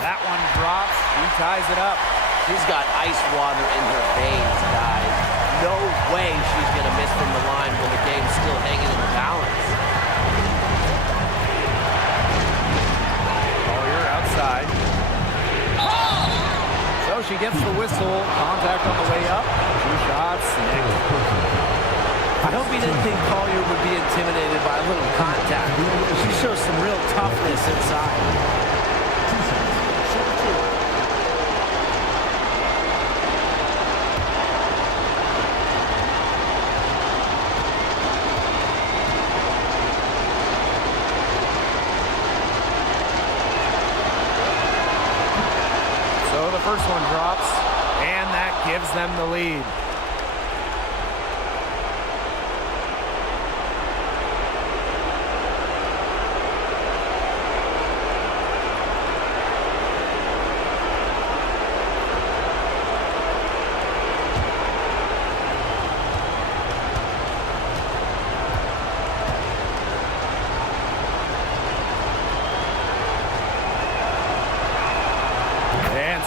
That one drops. He ties it up. She's got ice water in her veins, guys. No way she's going to miss from the line when the game's still hanging in the balance. Collier outside. So she gets the whistle. Contact on the way up. 2 shots. I hope he didn't think Collier would be intimidated by a little contact. She shows some real toughness inside. So the first one drops, and that gives them the lead.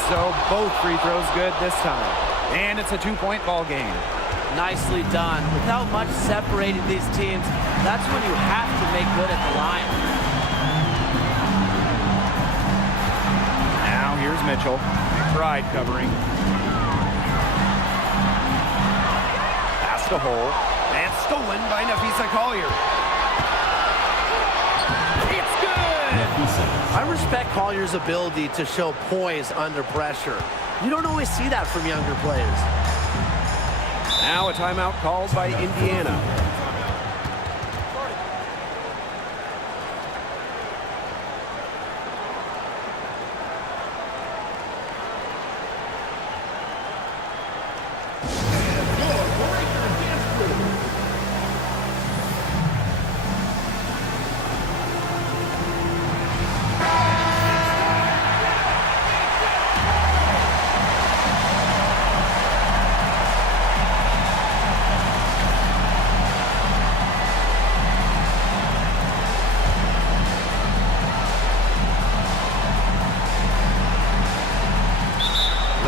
So both free throws good this time. And it's a 2-point ball game. Nicely done. Without much separating these teams, that's when you have to make good at the line. Now here's Mitchell. McBride covering. Pass to Hull. And stolen by Nafisa Collier. It's good! I respect Collier's ability to show poise under pressure. You don't always see that from younger players. Now a timeout called by Indiana.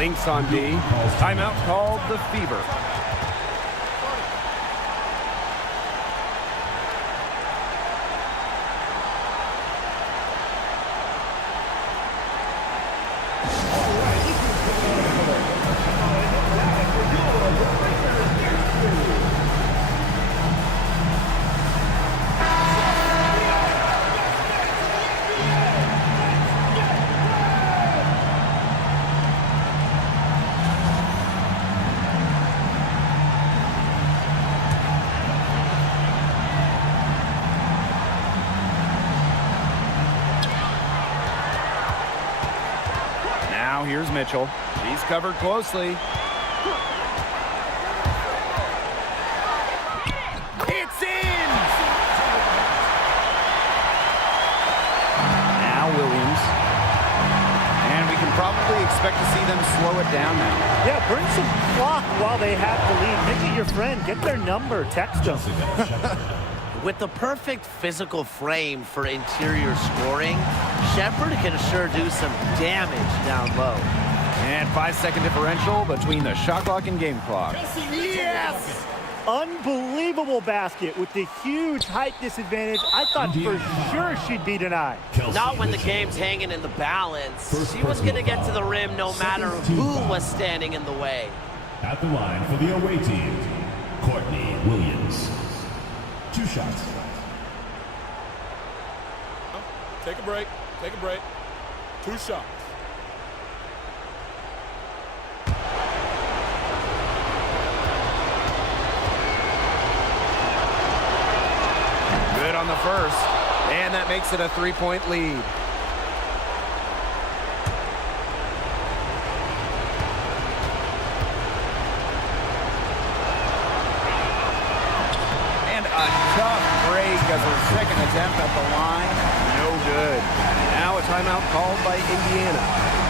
Lynx on D. Timeout called the Fever. Now here's Mitchell. She's covered closely. It's in! Now Williams. And we can probably expect to see them slow it down now. Yeah, burn some clock while they have the lead. Make it your friend. Get their number. Text them. With the perfect physical frame for interior scoring, Shepherd can sure do some damage down low. And 5-second differential between the shot clock and game clock. Yes! Unbelievable basket with the huge height disadvantage. I thought for sure she'd be denied. Not when the game's hanging in the balance. She was going to get to the rim no matter who was standing in the way. At the line for the away team, Courtney Williams. 2 shots. Take a break. Take a break. 2 shots. Good on the first. And that makes it a 3-point lead. Tough break as her second attempt at the line. No good. Now a timeout called by Indiana.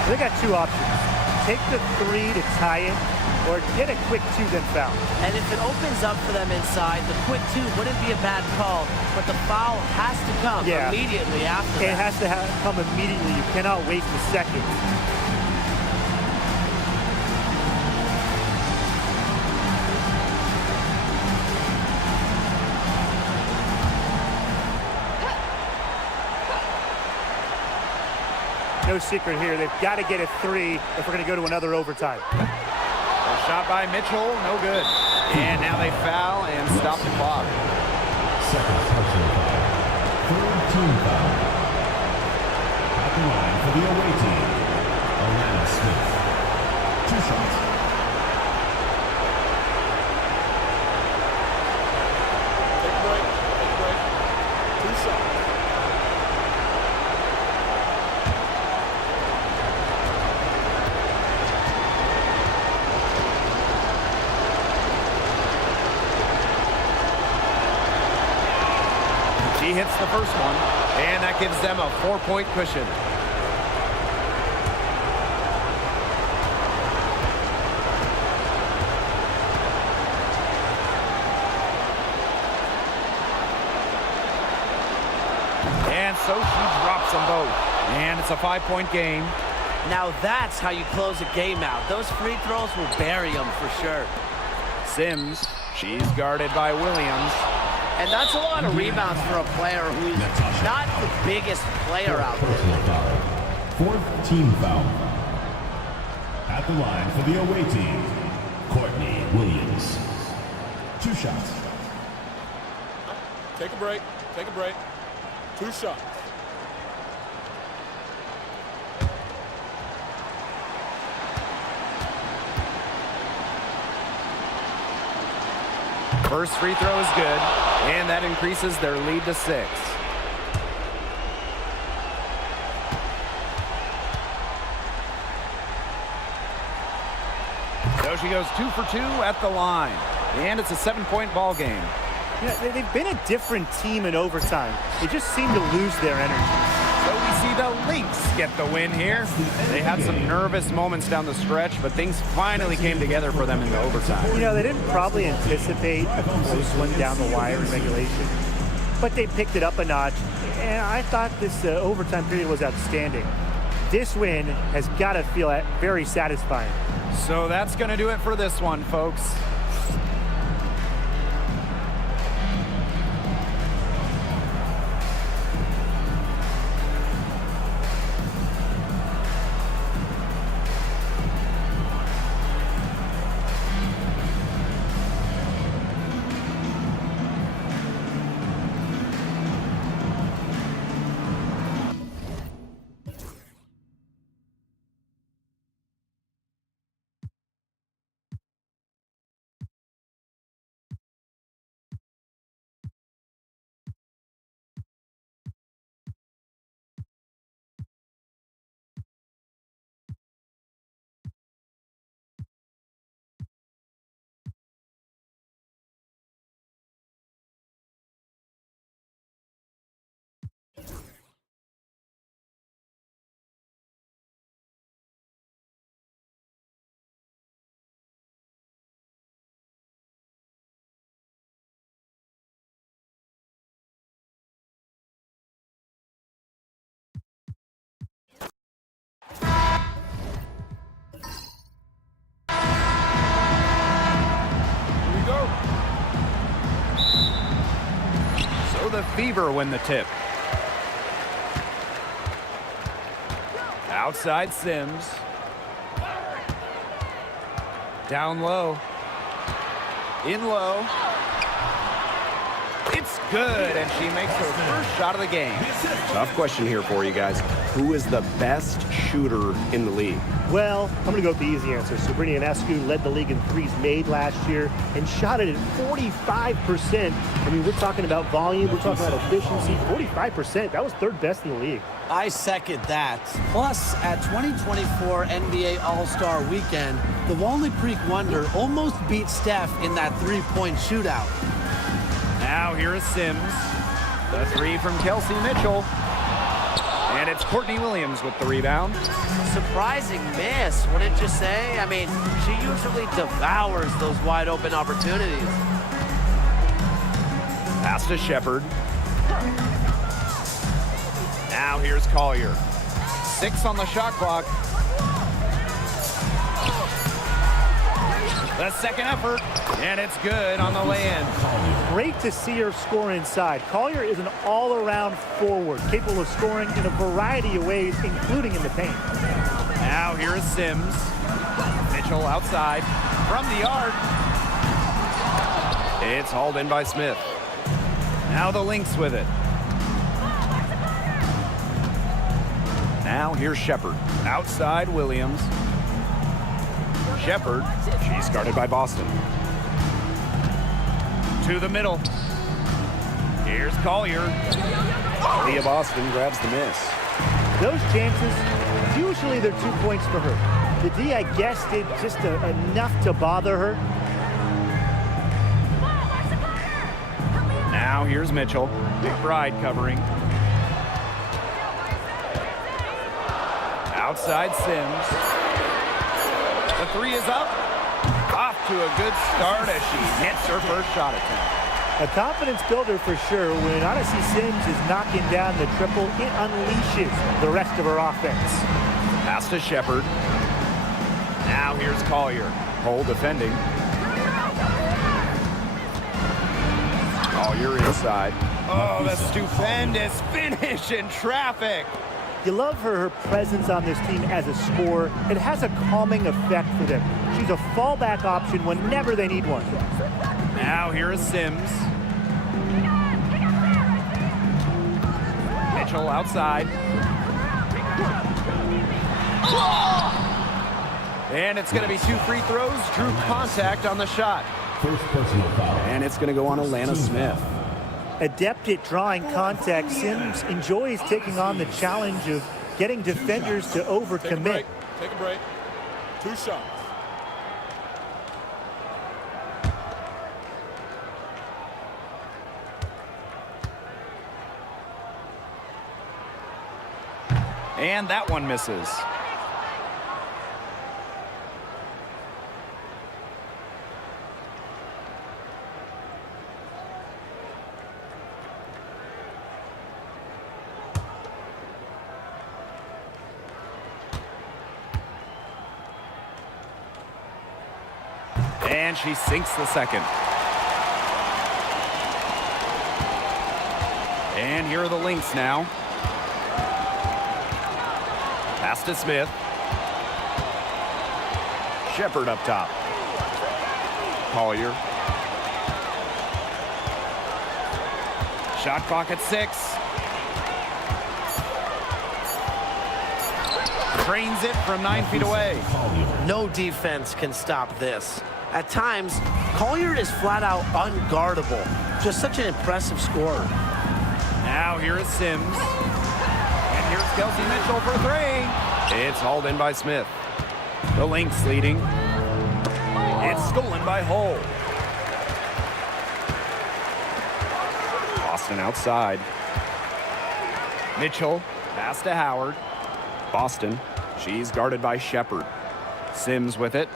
They got 2 options. Take the 3 to tie it, or get a quick 2 then foul. And if it opens up for them inside, the quick 2 wouldn't be a bad call, but the foul has to come immediately after It that. has to come immediately. You cannot waste a second. No secret here. They've got to get a 3 if we're going to go to another overtime. A shot by Mitchell, no good. And now they foul and stop the clock. Second personal foul. Third team foul. At the line for the away team, Alana Smith. 2 shots. Take a break. Take a break. 2 shots. She hits the first one, and that gives them a 4-point cushion. And so she drops them both. And it's a 5-point game. Now that's how you close a game out. Those free throws will bury them for sure. Sims, she's guarded by Williams. And that's a lot of rebounds for a player who's not the biggest player out there. Personal foul. 4th team foul. At the line for the away team, Courtney Williams. 2 shots. Take a break. Take a break. 2 shots. First free throw is good, and that increases their lead to 6. So she goes 2 for 2 at the line, and it's a 7-point ball game. Yeah, they've been a different team in overtime. They just seem to lose their energy. So we see the Lynx get the win here. They had some nervous moments down the stretch, but things finally came together for them in the overtime. You know, they didn't probably anticipate a close one down the wire in regulation, but they picked it up a notch, and I thought this overtime period was outstanding. This win has got to feel very satisfying. So that's going to do it for this one, folks. The Fever win the tip. Outside Sims. Down low. In low. It's good, and she makes her first shot of the game. Tough question here for you guys. Who is the best shooter in the league? Well, I'm going to go with the easy answer. Sabrina Ionescu led the league in threes made last year and shot it at 45%. I mean, we're talking about volume, we're talking about efficiency. 45%, that was third best in the league. I second that. Plus, at 2024 NBA All-Star Weekend, the Walnut Creek Wonder almost beat Steph in that three-point shootout. Now here is Sims. The three from Kelsey Mitchell. And it's Courtney Williams with the rebound. Surprising miss, wouldn't you say? I mean, she usually devours those wide open opportunities. Pass to Shepard. Now here's Collier. 6 on the shot clock. The second effort, and it's good on the lay-in. Great to see her score inside. Collier is an all-around forward, capable of scoring in a variety of ways, including in the paint. Now here is Sims. Mitchell outside from the arc. It's hauled in by Smith. Now the Lynx with it. Now here's Shepard. Outside Williams. Shepard. She's guarded by Boston. To the middle. Here's Collier. Leah Boston grabs the miss. Those chances, usually they're 2 points for her. The D, I guess, did just enough to bother her. Now here's Mitchell. McBride covering. Outside Sims. The three is up. Off to a good start as she hits her first shot attempt. A confidence builder for sure. When Odyssey Sims is knocking down the triple, it unleashes the rest of her offense. Pass to Shepard. Now here's Collier. Hole defending. Collier inside. Oh, the stupendous finish in traffic. You love her presence on this team as a scorer. It has a calming effect for them. She's a fallback option whenever they need one. Now here is Sims. Mitchell outside. And it's going to be 2 free throws. Drew contact on the shot. First personal foul. And it's going to go on Alana Smith. Adept at drawing contact, Sims enjoys taking on the challenge of getting defenders to overcommit. Take a break. 2 shots. And that one misses. And she sinks the second. And here are the Lynx now. Pass to Smith. Shepard up top. Collier. Shot clock at 6. Trains it from 9 feet away. No defense can stop this. At times, Collier is flat out unguardable. Just such an impressive scorer. Now here is Sims. And here's Kelsey Mitchell for 3. It's hauled in by Smith. The Lynx leading. It's stolen by Hull. Boston outside. Mitchell, pass to Howard. Boston, she's guarded by Shepard. Sims with it.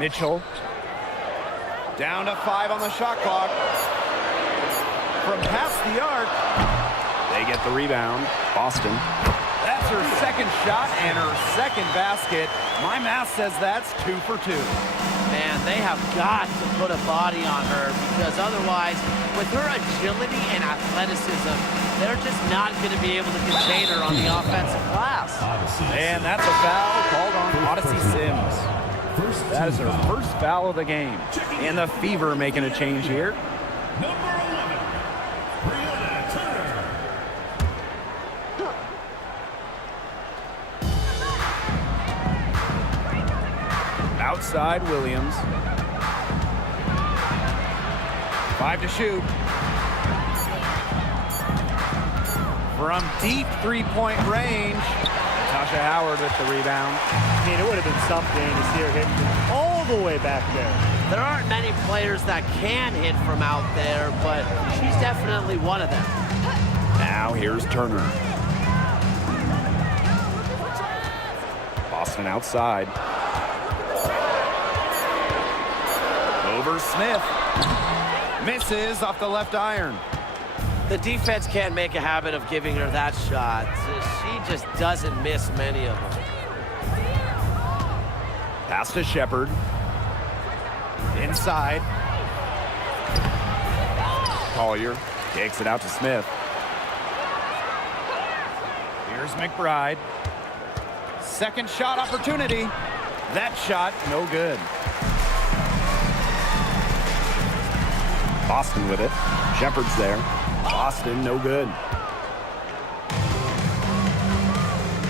Mitchell, down to 5 on the shot clock. From past the arc, they get the rebound. Boston. That's her second shot and her second basket. My math says that's 2 for 2. Man, they have got to put a body on her because otherwise, with her agility and athleticism, they're just not going to be able to contain her on the offensive glass. And that's a foul called on Odyssey Sims. That is her first foul of the game. And the Fever making a change here. Outside Williams. 5 to shoot. From deep three-point range, Tasha Howard with the rebound. I mean, it would have been something to see her hit from all the way back there. There aren't many players that can hit from out there, but she's definitely one of them. Now here's Turner. Boston outside. Over Smith. Misses off the left iron. The defense can't make a habit of giving her that shot. She just doesn't miss many of them. Pass to Shepard. Inside. Collier kicks it out to Smith. Here's McBride. Second shot opportunity. That shot, no good. Boston with it. Shepard's there. Boston, no good.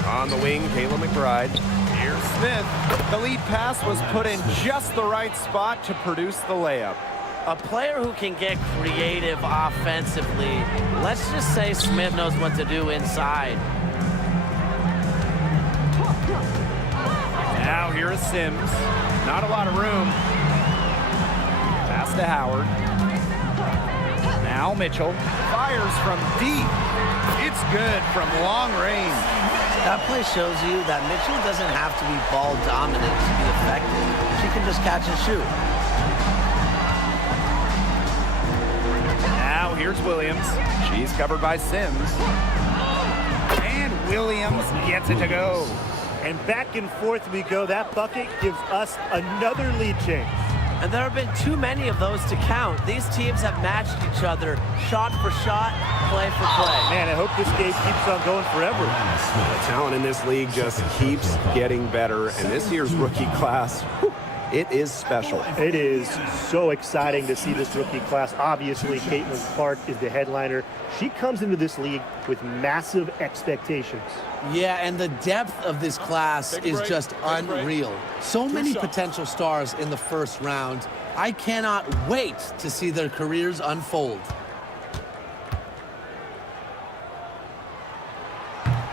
On the wing, Kayla McBride. Here's Smith. The lead pass was put in just the right spot to produce the layup. A player who can get creative offensively. Let's just say Smith knows what to do inside. Now here is Sims. Not a lot of room. Pass to Howard. Now Mitchell fires from deep. It's good from long range. That play shows you that Mitchell doesn't have to be ball dominant to be effective. She can just catch and shoot. Now here's Williams. She's covered by Sims. And Williams gets it to go. And back and forth we go. That bucket gives us another lead change. And there have been too many of those to count. These teams have matched each other shot for shot, play for play. Man, I hope this game keeps on going forever. The talent in this league just keeps getting better, and this year's rookie class, whew, it is special. It is so exciting to see this rookie class. Obviously, Caitlin Clark is the headliner. She comes into this league with massive expectations. Yeah, and the depth of this class is just unreal. So many potential stars in the first round. I cannot wait to see their careers unfold.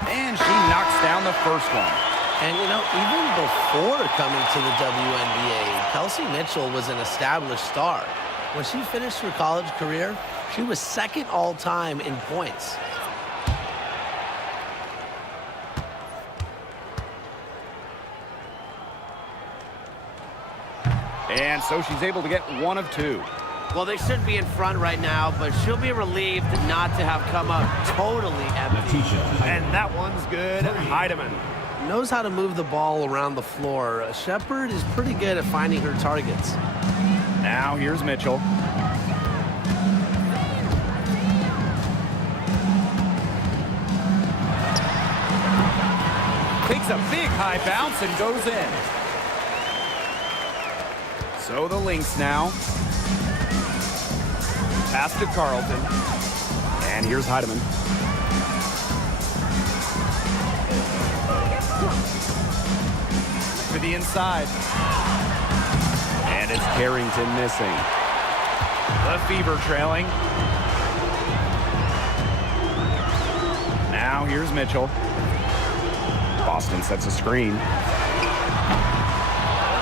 And she knocks down the first one. And, you know, even before coming to the WNBA, Kelsey Mitchell was an established star. When she finished her college career, she was second all-time in points. And so she's able to get 1 of 2. Well, they should be in front right now, but she'll be relieved not to have come up totally empty. And that one's good. Heidemann. knows how to move the ball around the floor. Shepard is pretty good at finding her targets. Now here's Mitchell. Takes a big high bounce and goes in. So the Lynx now. Pass to Carlton. And here's Heidemann. To the inside. And it's Carrington missing. The Fever trailing. Now here's Mitchell. Boston sets a screen.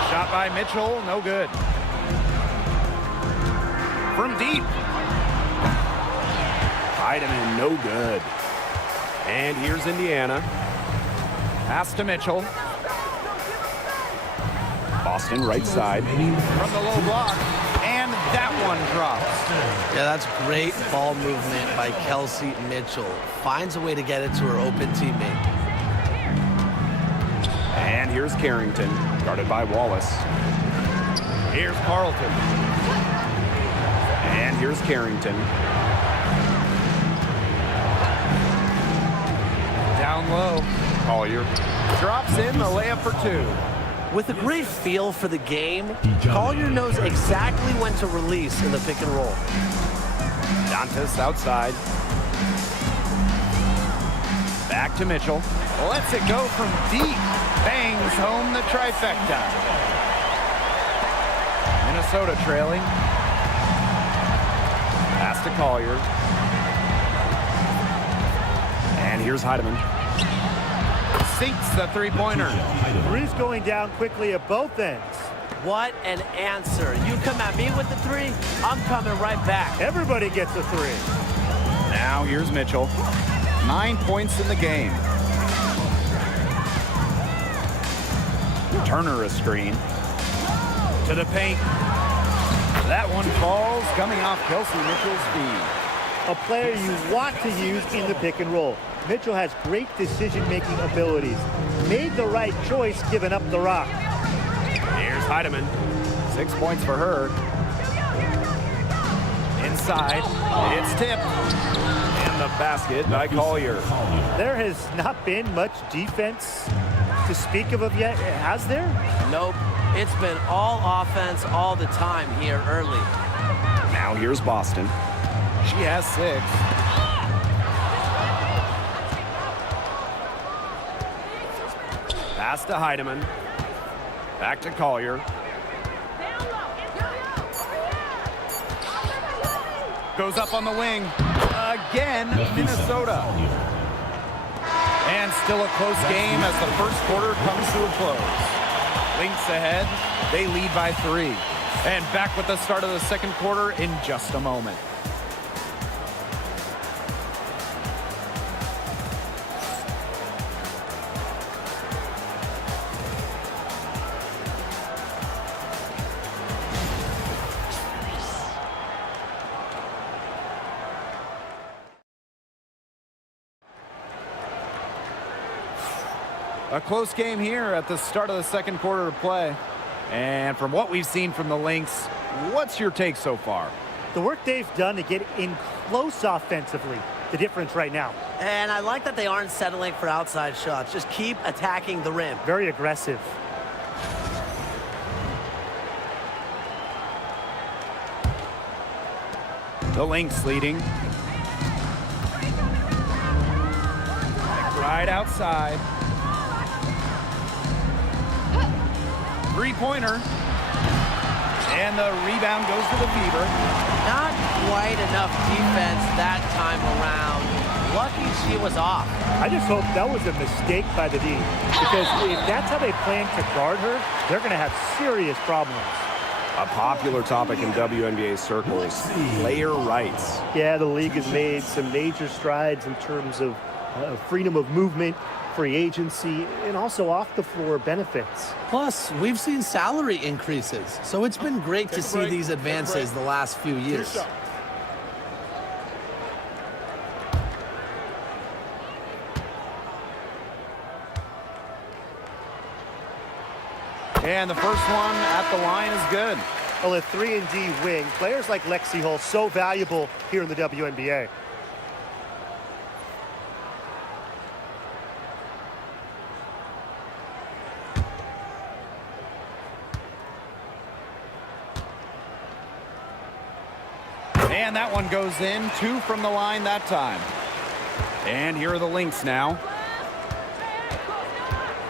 Shot by Mitchell, no good. From deep. Heidemann, no good. And here's Indiana. Pass to Mitchell. Boston right side. From the low block. And that one drops. Yeah, that's great ball movement by Kelsey Mitchell. Finds a way to get it to her open teammate. And here's Carrington, guarded by Wallace. Here's Carlton. And here's Carrington. Down low. Collier. Drops in the layup for two. With a great feel for the game, Collier knows exactly when to release in the pick and roll. Dantas outside. Back to Mitchell. Lets it go from deep. Bangs home the trifecta. Minnesota trailing. Pass to Collier. And here's Heidemann. Sinks the three-pointer. Three's going down quickly at both ends. What an answer. You come at me with the three, I'm coming right back. Everybody gets a three. Now here's Mitchell. 9 points in the game. Turner a screen. To the paint. That one falls, coming off Kelsey Mitchell's feet. A player you want to use in the pick and roll. Mitchell has great decision-making abilities. Made the right choice giving up the rock. Here's Heidemann. 6 points for her. Inside. It's tipped. And the basket by Collier. There has not been much defense to speak of yet, has there? Nope. It's been all offense all the time here early. Now here's Boston. She has 6. Pass to Heidemann. Back to Collier. Goes up on the wing. Again, Minnesota. And still a close game as the first quarter comes to a close. Lynx ahead. They lead by 3. And back with the start of the second quarter in just a moment. A close game here at the start of the second quarter of play. And from what we've seen from the Lynx, what's your take so far? The work they've done to get in close offensively, the difference right now. And I like that they aren't settling for outside shots. Just keep attacking the rim. Very aggressive. The Lynx leading. Right outside. Three-pointer. And the rebound goes to the Fever. Not quite enough defense that time around. Lucky she was off. I just hope that was a mistake by the D, because if that's how they plan to guard her, they're going to have serious problems. A popular topic in WNBA circles, player rights. Yeah, the league has made some major strides in terms of freedom of movement, free agency, and also off-the-floor benefits. Plus, we've seen salary increases, so it's been great to see these advances the last few years. And the first one at the line is good. Well, a 3-and-D wing. Players like Lexi Hull, so valuable here in the WNBA. And that one goes in. 2 from the line that time. And here are the Lynx now.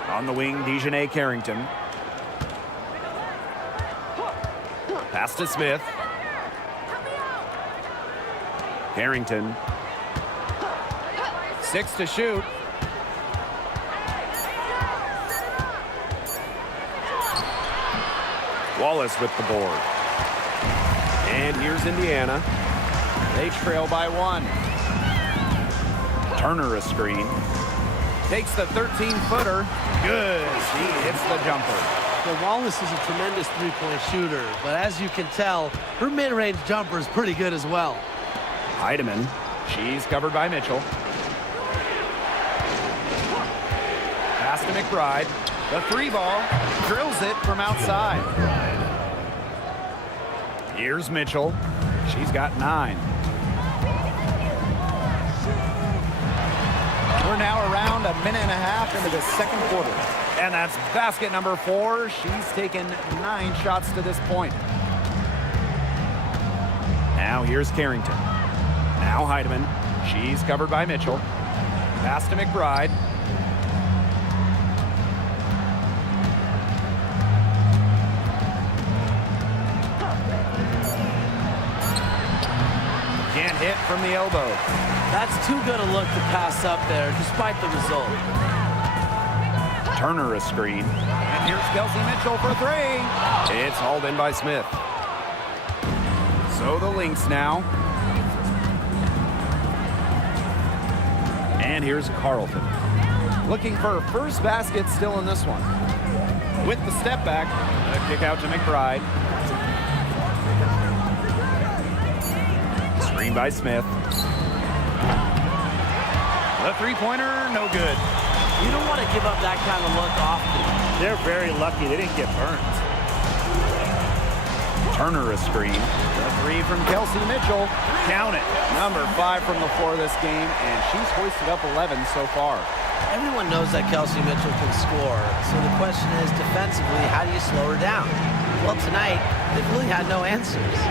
On the wing, Dejanay Carrington. Pass to Smith. Carrington. 6 to shoot. Wallace with the board. And here's Indiana. They trail by 1. Turner a screen. Takes the 13-footer. Good. She hits the jumper. Well, Wallace is a tremendous three-point shooter, but as you can tell, her mid-range jumper is pretty good as well. Heidemann. She's covered by Mitchell. Pass to McBride. The 3-ball. Drills it from outside. Here's Mitchell. She's got 9. We're now around a minute and a half into the second quarter. And that's basket number 4. She's taken 9 shots to this point. Now here's Carrington. Now Heidemann. She's covered by Mitchell. Pass to McBride. Can't hit from the elbow. That's too good a look to pass up there, despite the result. Turner a screen. And here's Kelsey Mitchell for 3. It's hauled in by Smith. So the Lynx now. And here's Carlton. Looking for her first basket still in this one. With the step back, a kick out to McBride. Screen by Smith. The three-pointer, no good. You don't want to give up that kind of look often. They're very lucky they didn't get burnt. Turner a screen. The 3 from Kelsey Mitchell. Count it. Number 5 from the floor this game, and she's hoisted up 11 so far. Everyone knows that Kelsey Mitchell can score, so the question is, defensively, how do you slow her down? Well, tonight, they've really had no answers.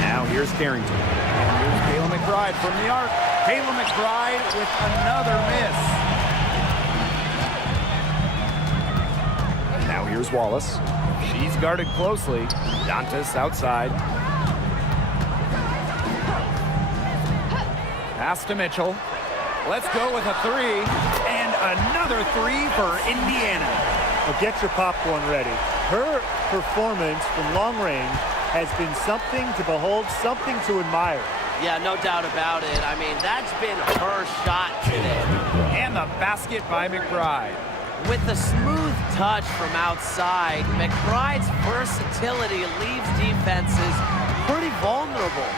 Now here's Carrington. And here's Kayla McBride from the arc. Kayla McBride with another miss. Now here's Wallace. She's guarded closely. Dantas outside. Pass to Mitchell. Let's go with a 3. And another 3 for Indiana. Well, get your popcorn ready. Her performance from long range has been something to behold, something to admire. Yeah, no doubt about it. I mean, that's been her shot today. And the basket by McBride. With the smooth touch from outside, McBride's versatility leaves defenses pretty vulnerable.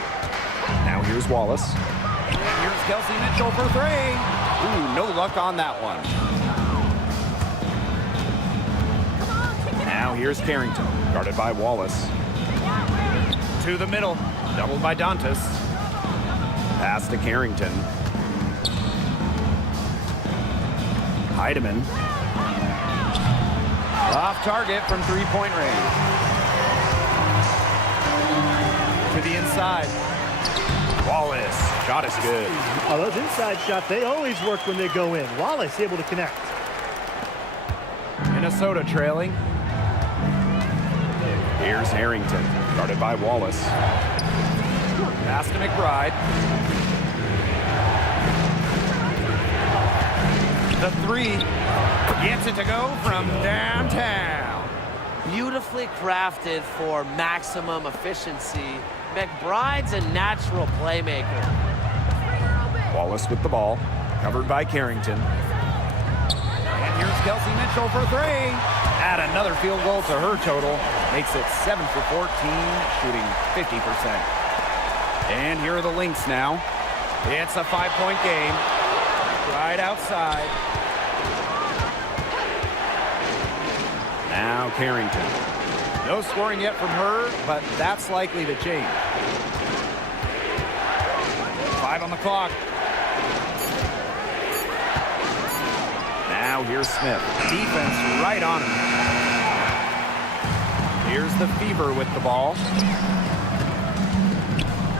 Now here's Wallace. And here's Kelsey Mitchell for 3. Ooh, no luck on that one. Now here's Carrington, guarded by Wallace. To the middle, doubled by Dantas. Pass to Carrington. Heidemann. Off target from 3-point range. To the inside. Wallace. Shot is good. Oh, those inside shots, they always work when they go in. Wallace able to connect. Minnesota trailing. Here's Harrington, guarded by Wallace. Pass to McBride. The 3 gets it to go from downtown. Beautifully crafted for maximum efficiency. McBride's a natural playmaker. Wallace with the ball, covered by Carrington. And here's Kelsey Mitchell for 3. Add another field goal to her total. Makes it 7 for 14, shooting 50%. And here are the Lynx now. It's a 5-point game. Right outside. Now Carrington. No scoring yet from her, but that's likely to change. 5 on the clock. Now here's Smith. Defense right on him. Here's the Fever with the ball.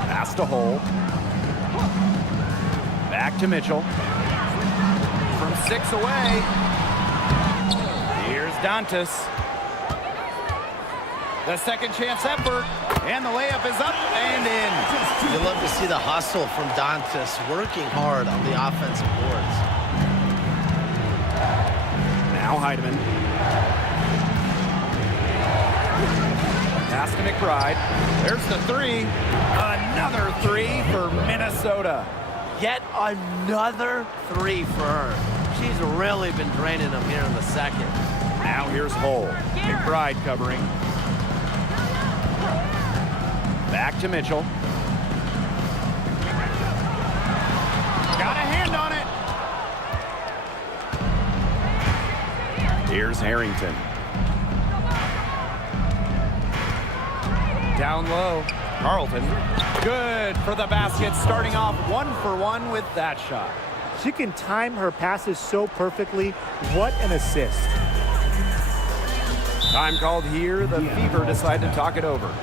Pass to Hole. Back to Mitchell. From 6 away. Here's Dantas. The second chance effort. And the layup is up and in. You love to see the hustle from Dantas working hard on the offensive boards. Now Heidemann. Pass to McBride. There's the 3. Another 3 for Minnesota. Yet another 3 for her. She's really been draining them here in the second. Now here's Hole. McBride covering. Back to Mitchell. Got a hand on it. Here's Harrington. Down low. Carlton. Good for the basket. Starting off 1 for 1 with that shot. She can time her passes so perfectly. What an assist. Time called here. The Fever decide to talk it over.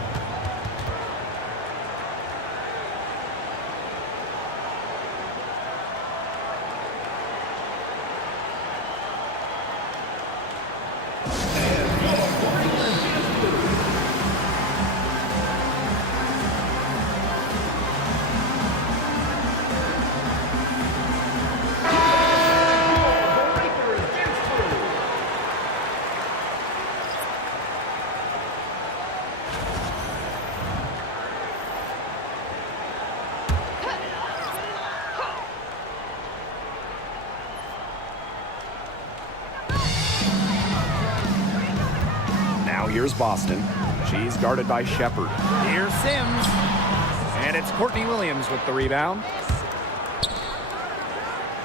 Here's Boston. She's guarded by Shepard. Here's Sims. And it's Courtney Williams with the rebound.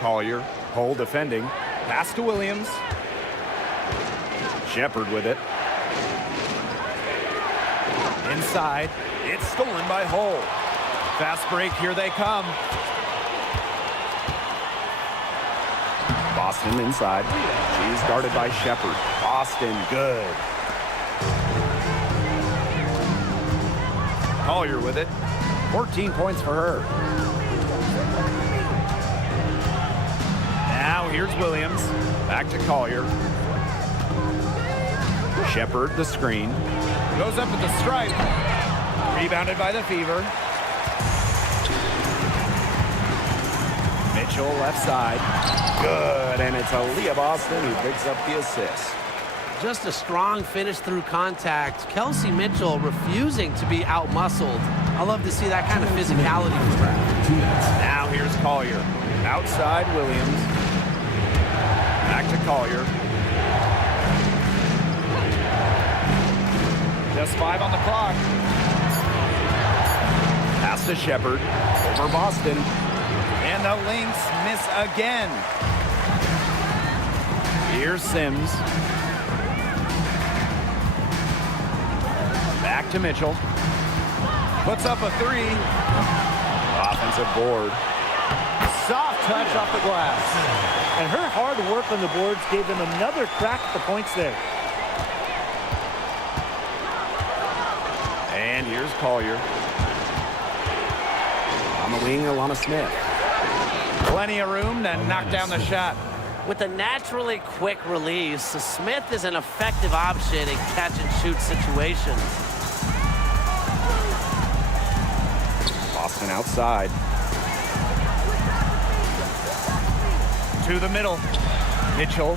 Collier. Hole defending. Pass to Williams. Shepard with it. Inside. It's stolen by Hole. Fast break. Here they come. Boston inside. She's guarded by Shepard. Boston good. Collier with it. 14 points for her. Now here's Williams. Back to Collier. Shepard the screen. Goes up with the stripe. Rebounded by the Fever. Mitchell left side. Good, and it's Aaliyah Boston who picks up the assist. Just a strong finish through contact. Kelsey Mitchell refusing to be out-muscled. I love to see that kind of physicality from her. Now here's Collier. Outside Williams. Back to Collier. Just 5 on the clock. Pass to Shepard. Over Boston. And the Lynx miss again. Here's Sims. Back to Mitchell. Puts up a 3. Offensive board. Soft touch off the glass. And her hard work on the boards gave them another crack at the points there. And here's Collier. On the wing, Alana Smith. Plenty of room to knock down the shot. With a naturally quick release, Smith is an effective option in catch-and-shoot situations. Boston outside. To the middle. Mitchell.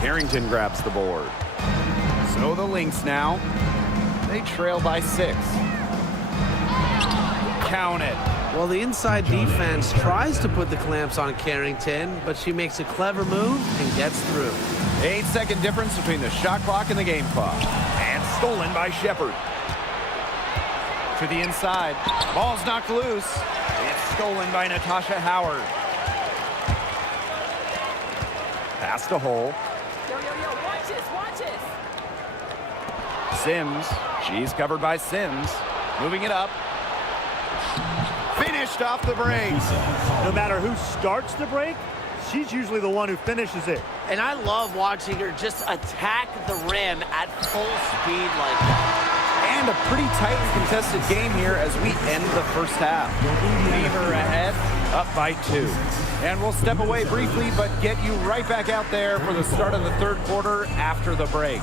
Harrington grabs the board. So the Lynx now. They trail by 6. Count it. Well, the inside defense tries to put the clamps on Carrington, but she makes a clever move and gets through. 8-second difference between the shot clock and the game clock. And stolen by Shepard. To the inside. Ball's knocked loose. It's stolen by Natasha Howard. Pass to Hole. Watch this. Sims. She's covered by Sims. Moving it up. Finished off the break. No matter who starts the break, she's usually the one who finishes it. And I love watching her just attack the rim at full speed like that. And a pretty tightly contested game here as we end the first half. Beaver ahead, up by 2. And we'll step away briefly, but get you right back out there for the start of the third quarter after the break.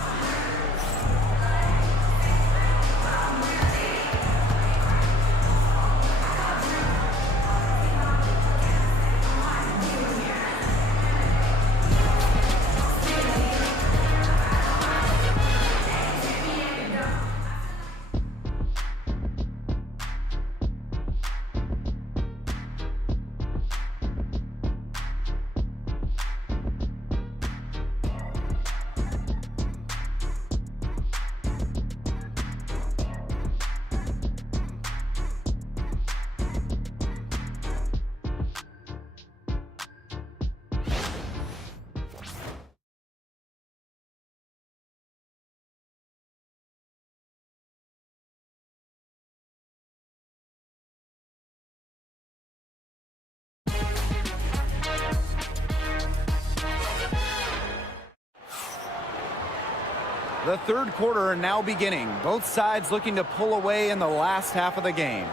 The third quarter now beginning. Both sides looking to pull away in the last half of the game.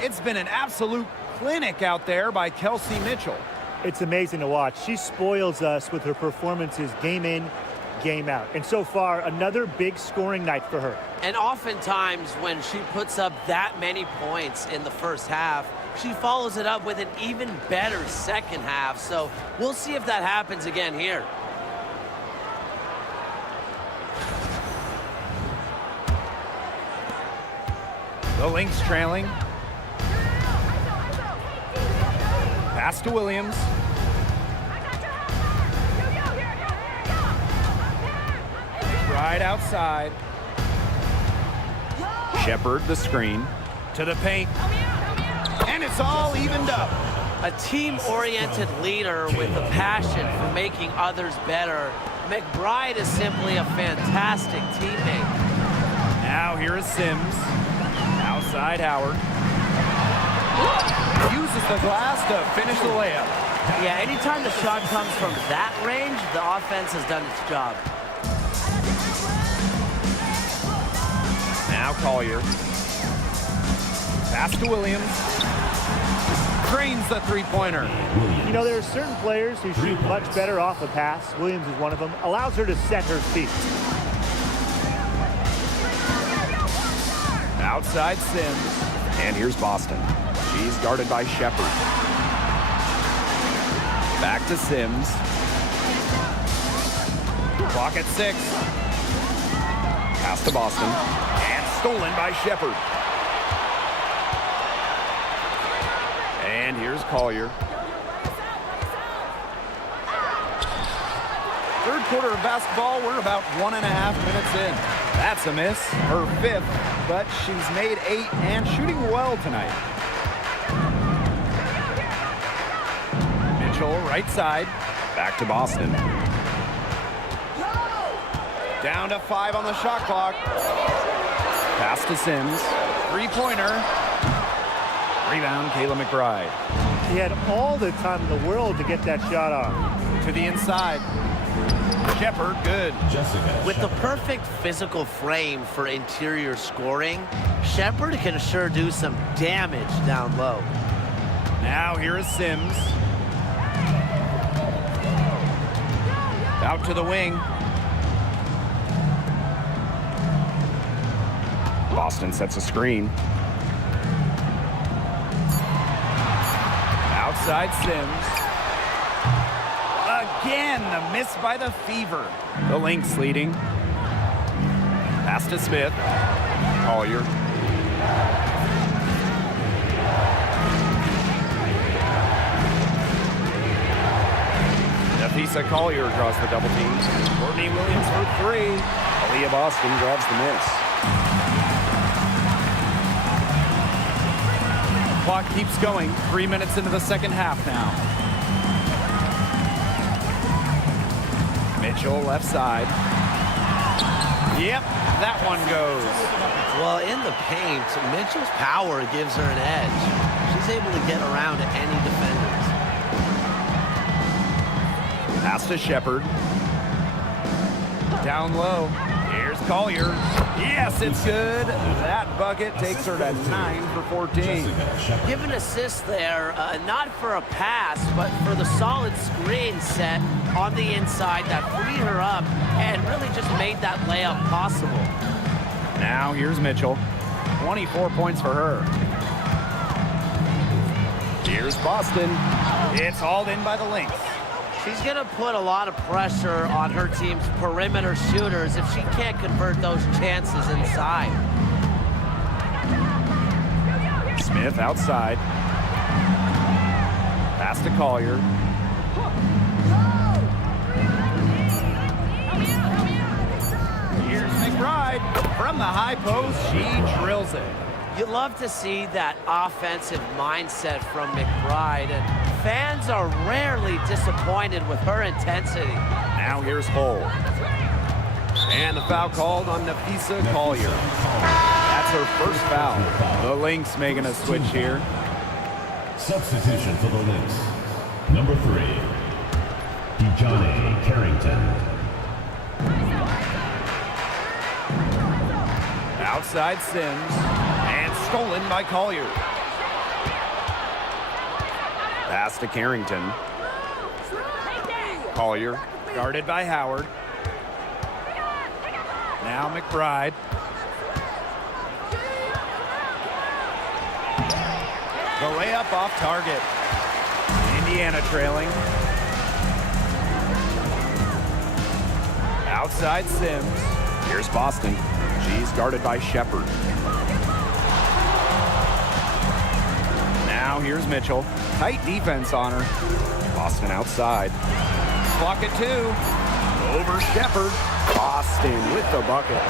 It's been an absolute clinic out there by Kelsey Mitchell. It's amazing to watch. She spoils us with her performances game in, game out. And so far, another big scoring night for her. And oftentimes when she puts up that many points in the first half, she follows it up with an even better second half. So we'll see if that happens again here. The Lynx trailing. Pass to Williams. Right outside. Shepard the screen. To the paint. And it's all evened up. A team-oriented leader with a passion for making others better. McBride is simply a fantastic teammate. Now here is Sims. Outside Howard. Uses the glass to finish the layup. Yeah, anytime the shot comes from that range, the offense has done its job. Now Collier. Pass to Williams. Drains the three-pointer. You know, there are certain players who shoot much better off a pass. Williams is one of them. Allows her to set her feet. Outside Sims. And here's Boston. She's guarded by Shepard. Back to Sims. Clock at 6. Pass to Boston. And stolen by Shepard. And here's Collier. Third quarter of basketball, we're about 1.5 minutes in. That's a miss, her 5th, but she's made 8 and shooting well tonight. Mitchell, right side, back to Boston. Down to 5 on the shot clock. Pass to Sims, three-pointer. Rebound, Kayla McBride. He had all the time in the world to get that shot off. To the inside. Shepard, good. With the perfect physical frame for interior scoring, Shepard can sure do some damage down low. Now here is Sims. Out to the wing. Boston sets a screen. Outside Sims. Again, the miss by the Fever. The Lynx leading. Pass to Smith. Collier. Nafisa Collier draws the double team. Courtney Williams for 3. Aaliyah Boston grabs the miss. Clock keeps going. 3 minutes into the second half now. Mitchell left side. Yep, that one goes. Well, in the paint, Mitchell's power gives her an edge. She's able to get around any defenders. Pass to Shepard. Down low. Here's Collier. Yes, it's good. That bucket takes her to 9 for 14. Give an assist there, not for a pass, but for the solid screen set on the inside that freed her up and really just made that layup possible. Now here's Mitchell. 24 points for her. Here's Boston. It's hauled in by the Lynx. She's going to put a lot of pressure on her team's perimeter shooters if she can't convert those chances inside. Smith outside. Pass to Collier. Here's McBride. From the high post, she drills it. You love to see that offensive mindset from McBride, and fans are rarely disappointed with her intensity. Now here's Hull. And the foul called on Nafisa Collier. That's her first foul. The Lynx making a switch here. Substitution for the Lynx. Number 3, Dejohnny Carrington. Outside Sims. And stolen by Collier. Pass to Carrington. Collier, guarded by Howard. Now McBride. The layup off target. Indiana trailing. Outside Sims. Here's Boston. She's guarded by Shepard. Now here's Mitchell. Tight defense on her. Boston outside. Clock at 2. Over Shepard. Boston with the bucket.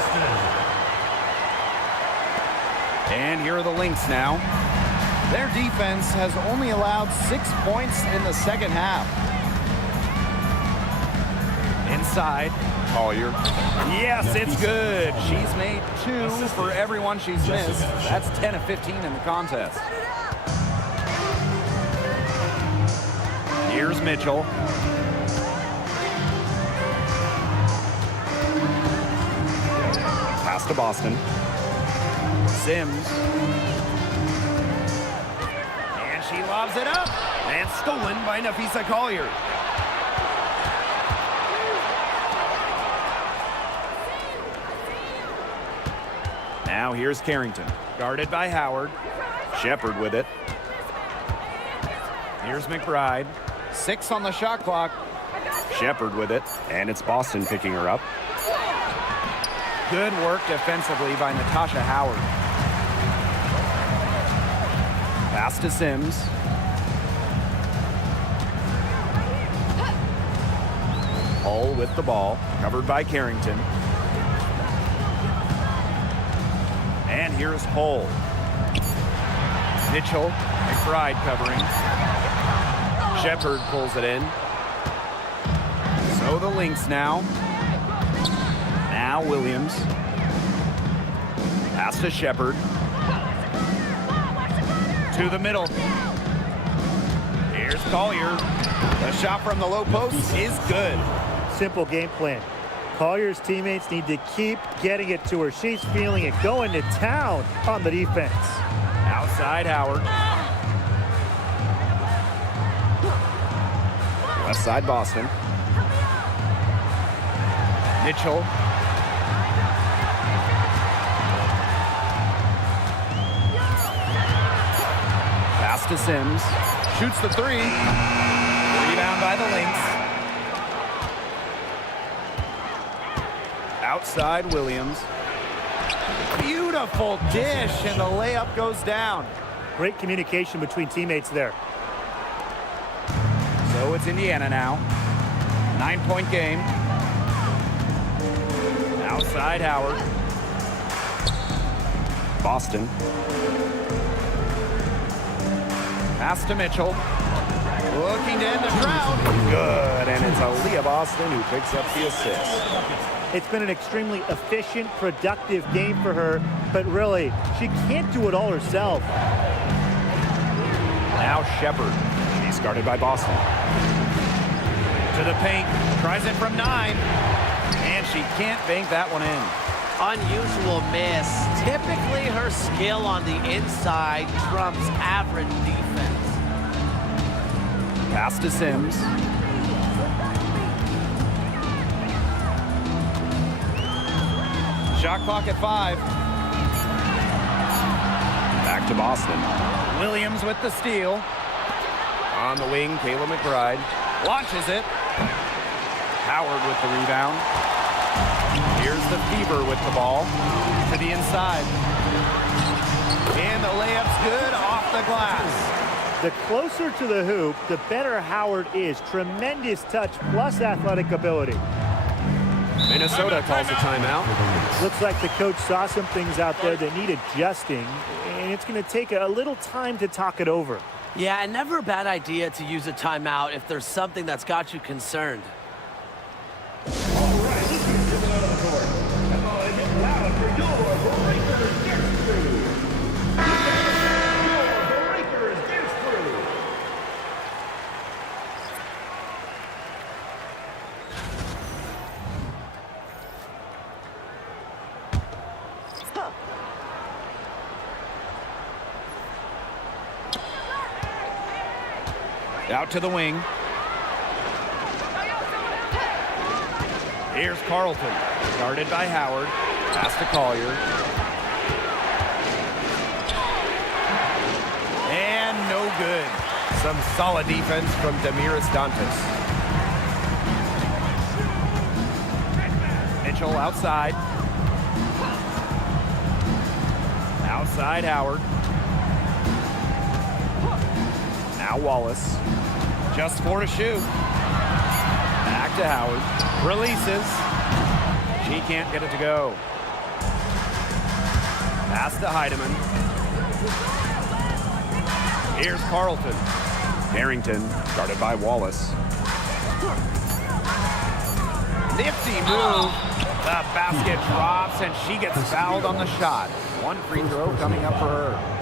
And here are the Lynx now. Their defense has only allowed 6 points in the second half. Inside, Collier. Yes, it's good. She's made 2 for everyone she's missed. That's 10 of 15 in the contest. Here's Mitchell. Pass to Boston. Sims. And she lobs it up. And stolen by Nafisa Collier. Now here's Carrington. Guarded by Howard. Shepard with it. Here's McBride. 6 on the shot clock. Shepard with it. And it's Boston picking her up. Good work defensively by Natasha Howard. Pass to Sims. Hull with the ball. Covered by Carrington. And here's Hull. Mitchell. McBride covering. Shepard pulls it in. So the Lynx now. Now Williams. Pass to Shepard. To the middle. Here's Collier. The shot from the low post is good. Simple game plan. Collier's teammates need to keep getting it to her. She's feeling it, going to town on the defense. Outside Howard. Left side Boston. Mitchell. Pass to Sims. Shoots the 3. Rebound by the Lynx. Outside Williams. Beautiful dish, and the layup goes down. Great communication between teammates there. So it's Indiana now. 9-point game. Outside Howard. Pass to Mitchell. Looking to end the drought. Good, and it's Aaliyah Boston who picks up the assist. It's been an extremely efficient, productive game for her, but really, she can't do it all herself. Now Shepard. She's guarded by Boston. To the paint. Tries it from 9. And she can't bank that one in. Unusual miss. Typically, her skill on the inside trumps average defense. Pass to Sims. Shot clock at 5. Back to Boston. Williams with the steal. On the wing, Kayla McBride. Launches it. Howard with the rebound. Here's the Fever with the ball. To the inside. And the layup's good off the glass. The closer to the hoop, the better Howard is. Tremendous touch plus athletic ability. Minnesota calls a timeout. Looks like the coach saw some things out there that need adjusting, and it's going to take a little time to talk it over. Yeah, and never a bad idea to use a timeout if there's something that's got you concerned. All right, this is coming out of the court. Come on, get loud for your Breakers Dance Crew. Your Breakers Dance Crew. Out to the wing. Here's Carlton. Guarded by Howard. Pass to Collier. And no good. Some solid defense from Damiris Dantas. Mitchell outside. Outside Howard. Now Wallace. Just 4 to shoot. Back to Howard. Releases. She can't get it to go. Pass to Heidemann. Here's Carlton. Harrington, guarded by Wallace. Nifty move. The basket drops, and she gets fouled on the shot. 1 free throw coming up for her.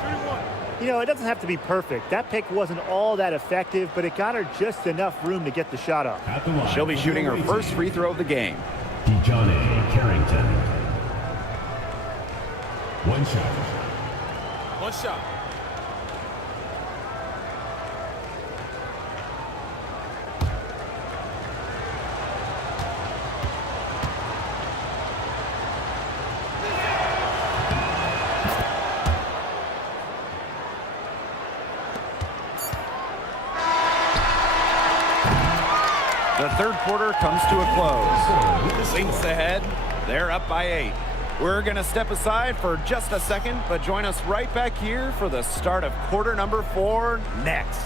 You know, it doesn't have to be perfect. That pick wasn't all that effective, but it got her just enough room to get the shot up. She'll be shooting her first free throw of the game. Dejohnny Carrington. 1 shot. 1 shot. The third quarter comes to a close. Lynx ahead. They're up by 8. We're going to step aside for just a second, but join us right back here for the start of quarter number 4 next.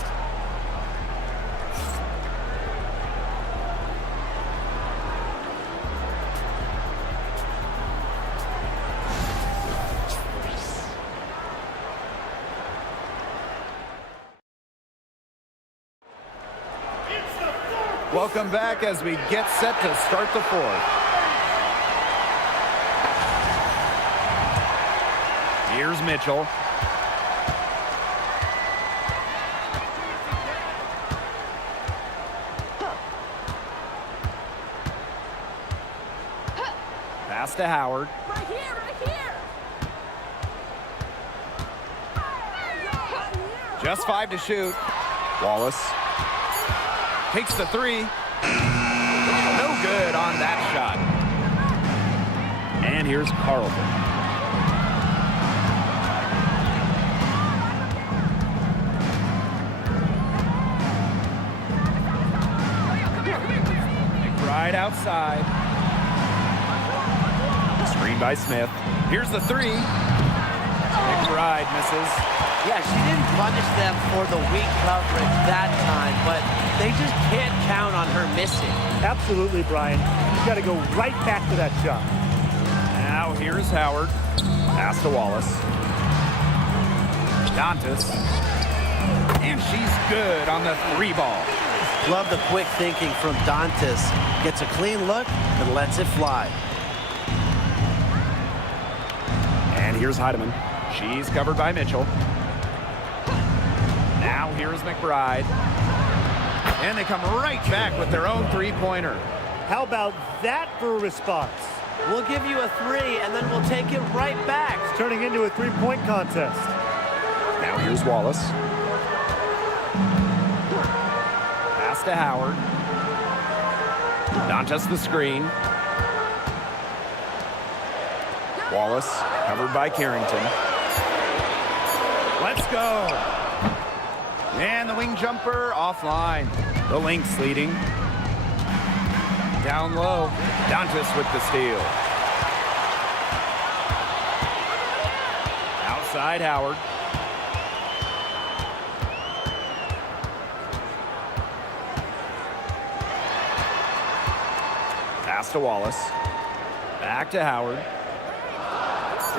Welcome back as we get set to start the 4th. Here's Mitchell. Pass to Howard. Right here, right here. Just 5 to shoot. Wallace takes the 3. No good on that shot. And here's Carlton. McBride outside. Screen by Smith. Here's the 3. McBride misses. Yeah, she didn't punish them for the weak coverage that time, but they just can't count on her missing. Absolutely, Brian. You got to go right back to that shot. Now here's Howard. Pass to Wallace. Dantas. And she's good on the 3 ball. Love the quick thinking from Dantas. Gets a clean look and lets it fly. And here's Heidemann. She's covered by Mitchell. Now here's McBride. And they come right back with their own 3-pointer. How about that for a response? We'll give you a 3, and then we'll take it right back. It's turning into a 3-point contest. Now here's Wallace. Pass to Howard. Dantas the screen. Wallace covered by Carrington. Let's go. And the wing jumper offline. The Lynx leading. Down low. Dantas with the steal. Outside Howard. Pass to Wallace. Back to Howard.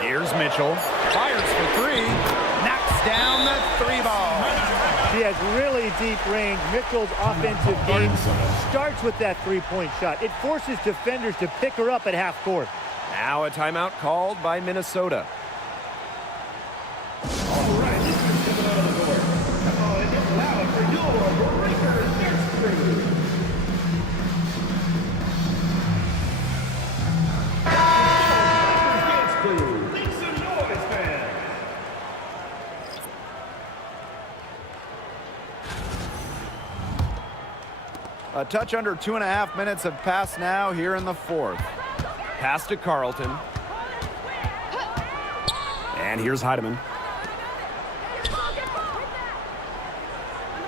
Here's Mitchell. Fires for 3. Knocks down the 3 ball. She has really deep range. Mitchell's offensive game starts with that 3-point shot. It forces defenders to pick her up at half court. Now a timeout called by Minnesota. All right, this is coming out of the board. Come on, it gets loud for your Breakers next crew. Dance crew, make some noise, man. A touch under 2.5 minutes have passed now here in the 4th. Pass to Carlton. And here's Heidemann.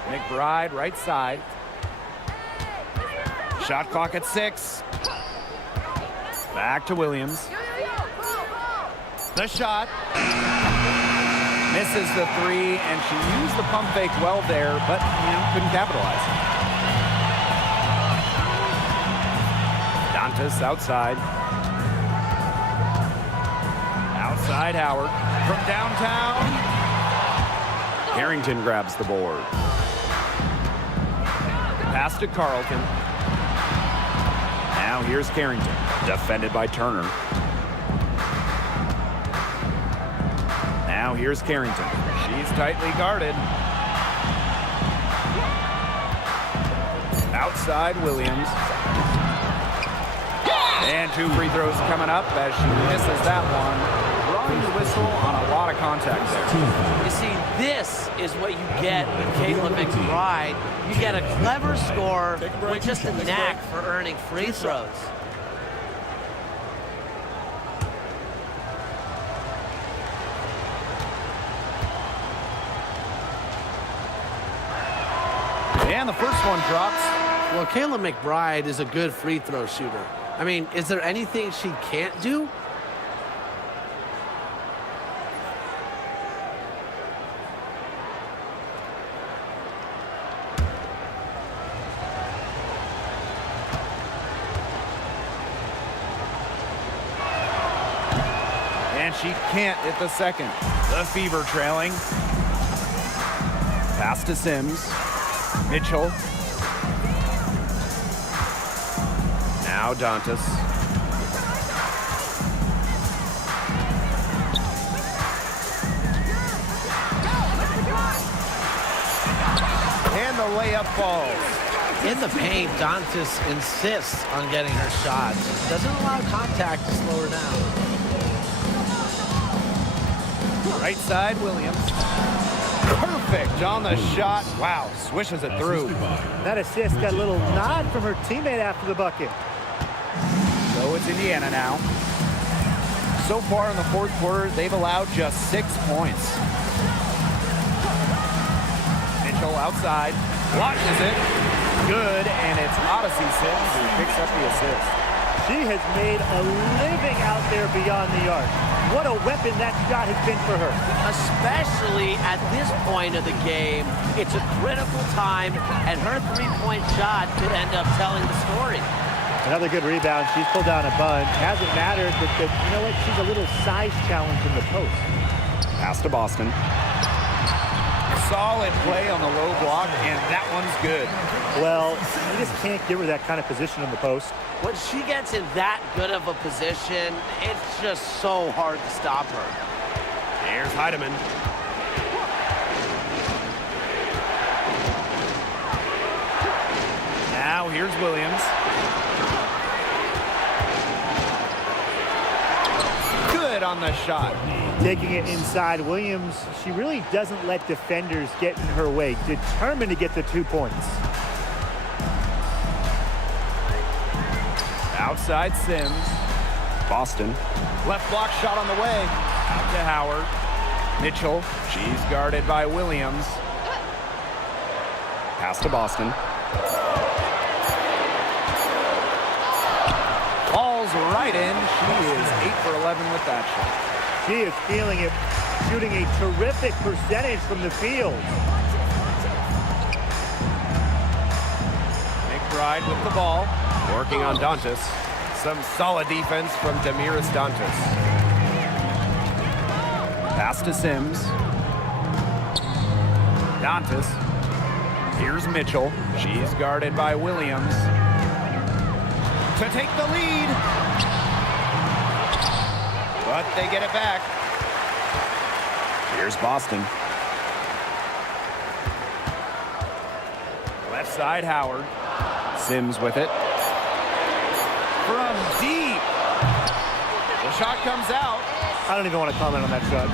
McBride right side. Shot clock at 6. Back to Williams. The shot. Misses the 3, and she used the pump fake well there, but couldn't capitalize. Dantas outside. Outside Howard. From downtown. Carrington grabs the board. Pass to Carlton. Now here's Carrington. Defended by Turner. Now here's Carrington. She's tightly guarded. Outside Williams. And 2 free throws coming up as she misses that one. Drawing the whistle on a lot of contact there. You see, this is what you get with Caitlin McBride. You get a clever scorer with just a knack for earning free throws. And the first one drops. Well, Kayla McBride is a good free throw shooter. I mean, is there anything she can't do? And she can't hit the second. The Fever trailing. Pass to Sims. Mitchell. Now Dantas. And the layup falls. In the paint, Dantas insists on getting her shots. Doesn't allow contact to slow her down. Right side, Williams. Perfect on the shot. Wow, swishes it through. That assist got a little nod from her teammate after the bucket. So it's Indiana now. So far in the 4th quarter, they've allowed just 6 points. Mitchell outside. Launches it. Good, and it's Odyssey Sims who picks up the assist. She has made a living out there beyond the arc. What a weapon that shot has been for her. Especially at this point of the game, it's a critical time, and her 3-point shot could end up telling the story. Another good rebound. She's pulled down a bunch. Hasn't mattered, but you know what? She's a little size challenge in the post. Pass to Boston. Solid play on the low block, and that one's good. Well, you just can't give her that kind of position in the post. When she gets in that good of a position, it's just so hard to stop her. Here's Heidemann. Now here's Williams. Good on the shot. Taking it inside, Williams, she really doesn't let defenders get in her way. Determined to get the 2 points. Outside Sims. Boston. Left block shot on the way. Out to Howard. Mitchell. She's guarded by Williams. Pass to Boston. Ball's right in. She is 8 for 11 with that shot. She is feeling it, shooting a terrific percentage from the field. McBride with the ball. Working on Dantas. Some solid defense from Damiris Dantas. Pass to Sims. Dantas. Here's Mitchell. She's guarded by Williams. To take the lead. But they get it back. Here's Boston. Left side, Howard. Sims with it. From deep. The shot comes out. I don't even want to comment on that shot.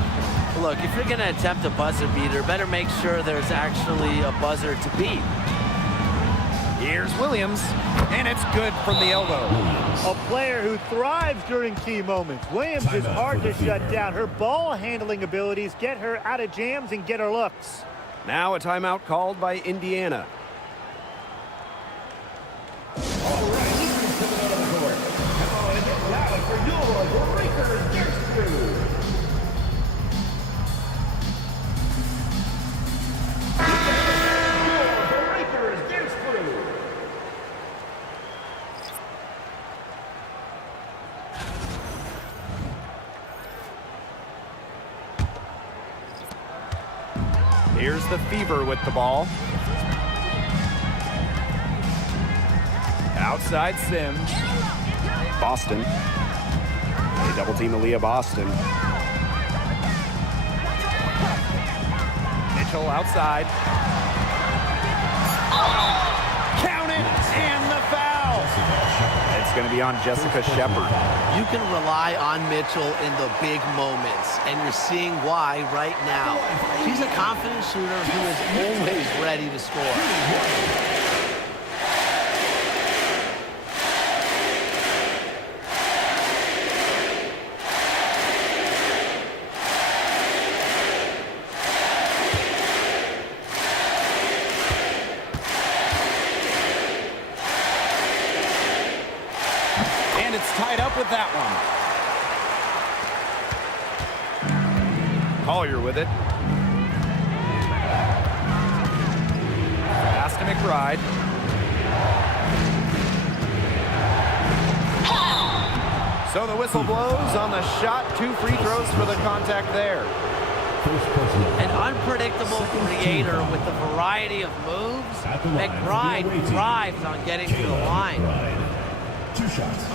Look, if you're going to attempt a buzzer beater, better make sure there's actually a buzzer to beat. Here's Williams, and it's good from the elbow. A player who thrives during key moments. Williams is hard to shut down. Her ball handling abilities get her out of jams and get her looks. Now a timeout called by Indiana. Here's the Fever with the ball. Outside Sims. Boston. They double team Aaliyah Boston. Mitchell outside. Count it, and the foul. It's going to be on Jessica Shepard. You can rely on Mitchell in the big moments, and you're seeing why right now. She's a confident shooter who is always ready to score. And it's tied up with that one. Collier with it. Pass to McBride. So the whistle blows on the shot. 2 free throws for the contact there. An unpredictable creator with a variety of moves. McBride thrives on getting to the line. 2 shots.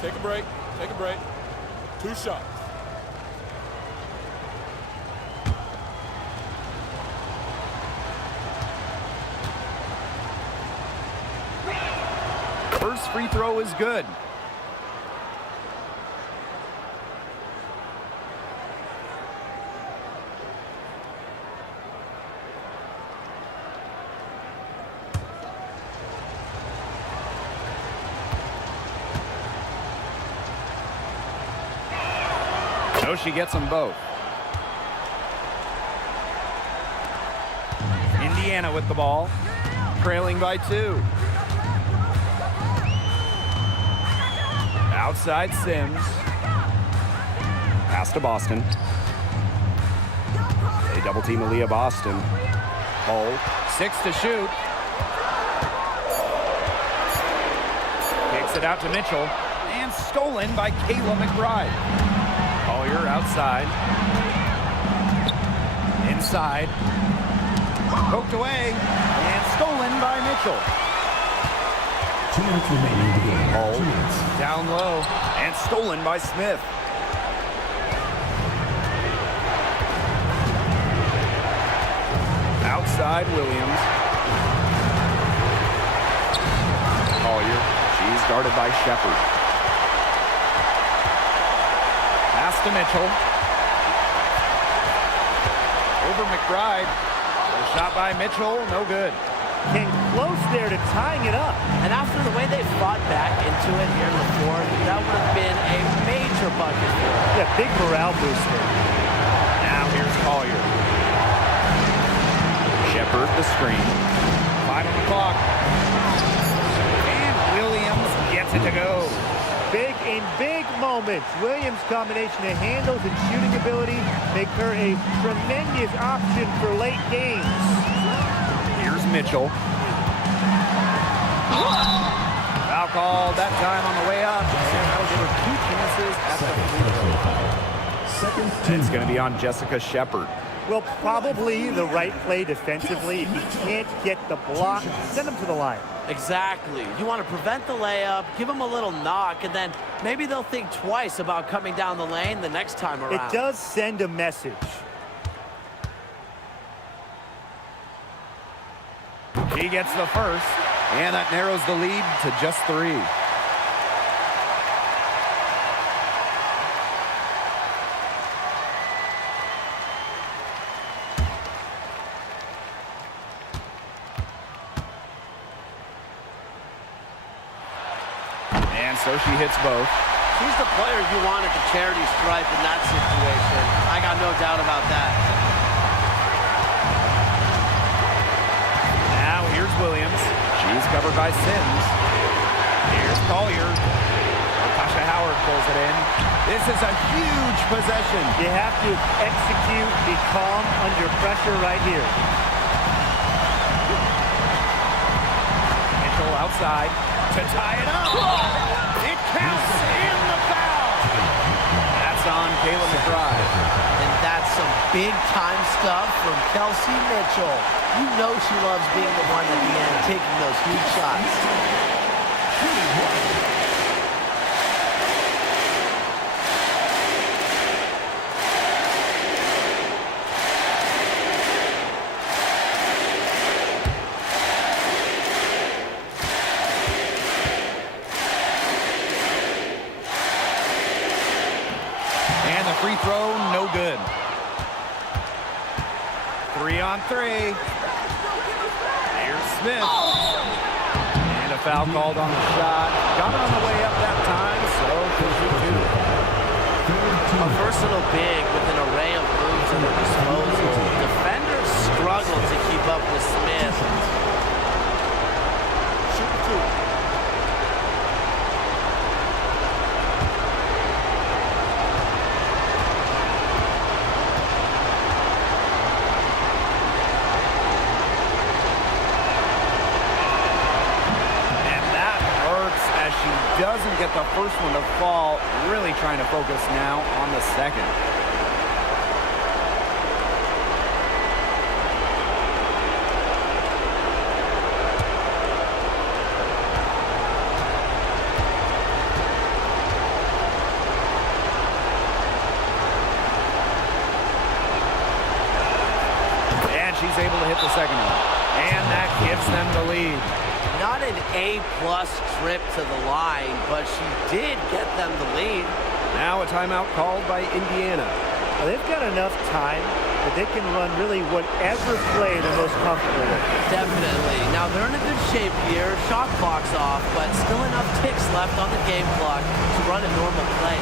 Take a break. Take a break. 2 shots. First free throw is good. So she gets them both. Indiana with the ball, trailing by 2. Outside Sims. Pass to Boston. They double team Aaliyah Boston. Hull. 6 to shoot. Kicks it out to Mitchell. And stolen by Kayla McBride. Collier outside. Inside. Poked away and stolen by Mitchell. 2 minutes remaining in the game. Oh, 2 minutes. down low and stolen by Smith. Outside Williams. Collier. She's guarded by Shepard. Pass to Mitchell. Over McBride. A shot by Mitchell. No good. Came close there to tying it up. And after the way they fought back into it here in the fourth, that would have been a major bucket for them. Yeah, big morale booster. Now here's Collier. Shepard the screen. 5 on the clock. And Williams gets it to go. Big in big moments. Williams' combination of handles and shooting ability make her a tremendous option for late games. Here's Mitchell. Foul called that time on the way up. And that'll give her 2 chances at the free throw. Second It's team. going to be on Jessica Shepard. Well, probably the right play defensively. If you can't get the block, send them to the line. Exactly. You want to prevent the layup, give them a little knock, and then maybe they'll think twice about coming down the lane the next time around. It does send a message. He gets the first, and that narrows the lead to just 3. And so she hits both. She's the player you want at the charity stripe in that situation. I got no doubt about that. Now here's Williams. She's covered by Sims. Here's Collier. Natasha Howard pulls it in. This is a huge possession. You have to execute, be calm under pressure right here. Mitchell outside to tie it up. It counts in the foul. That's on Kayla McBride. And that's some big-time stuff from Kelsey Mitchell. You know she loves being the one at the end, taking those huge shots. And the free throw, no good. 3 on 3. Here's Smith. And a foul called on the shot. Got it on the way up that time, so she'll shoot 2. A versatile big with an array of moves at her disposal. Defenders struggle to keep up with Smith. Shoot 2. She doesn't get the first one to fall. Really trying to focus now on the second. And she's able to hit the second one. And that gives them the lead. Not an A-plus trip to the line, but she did get them the lead. Now a timeout called by Indiana. Well, they've got enough time that they can run really whatever play they're most comfortable with. Definitely. Now they're in a good shape here. Shot clock's off, but still enough ticks left on the game clock to run a normal play.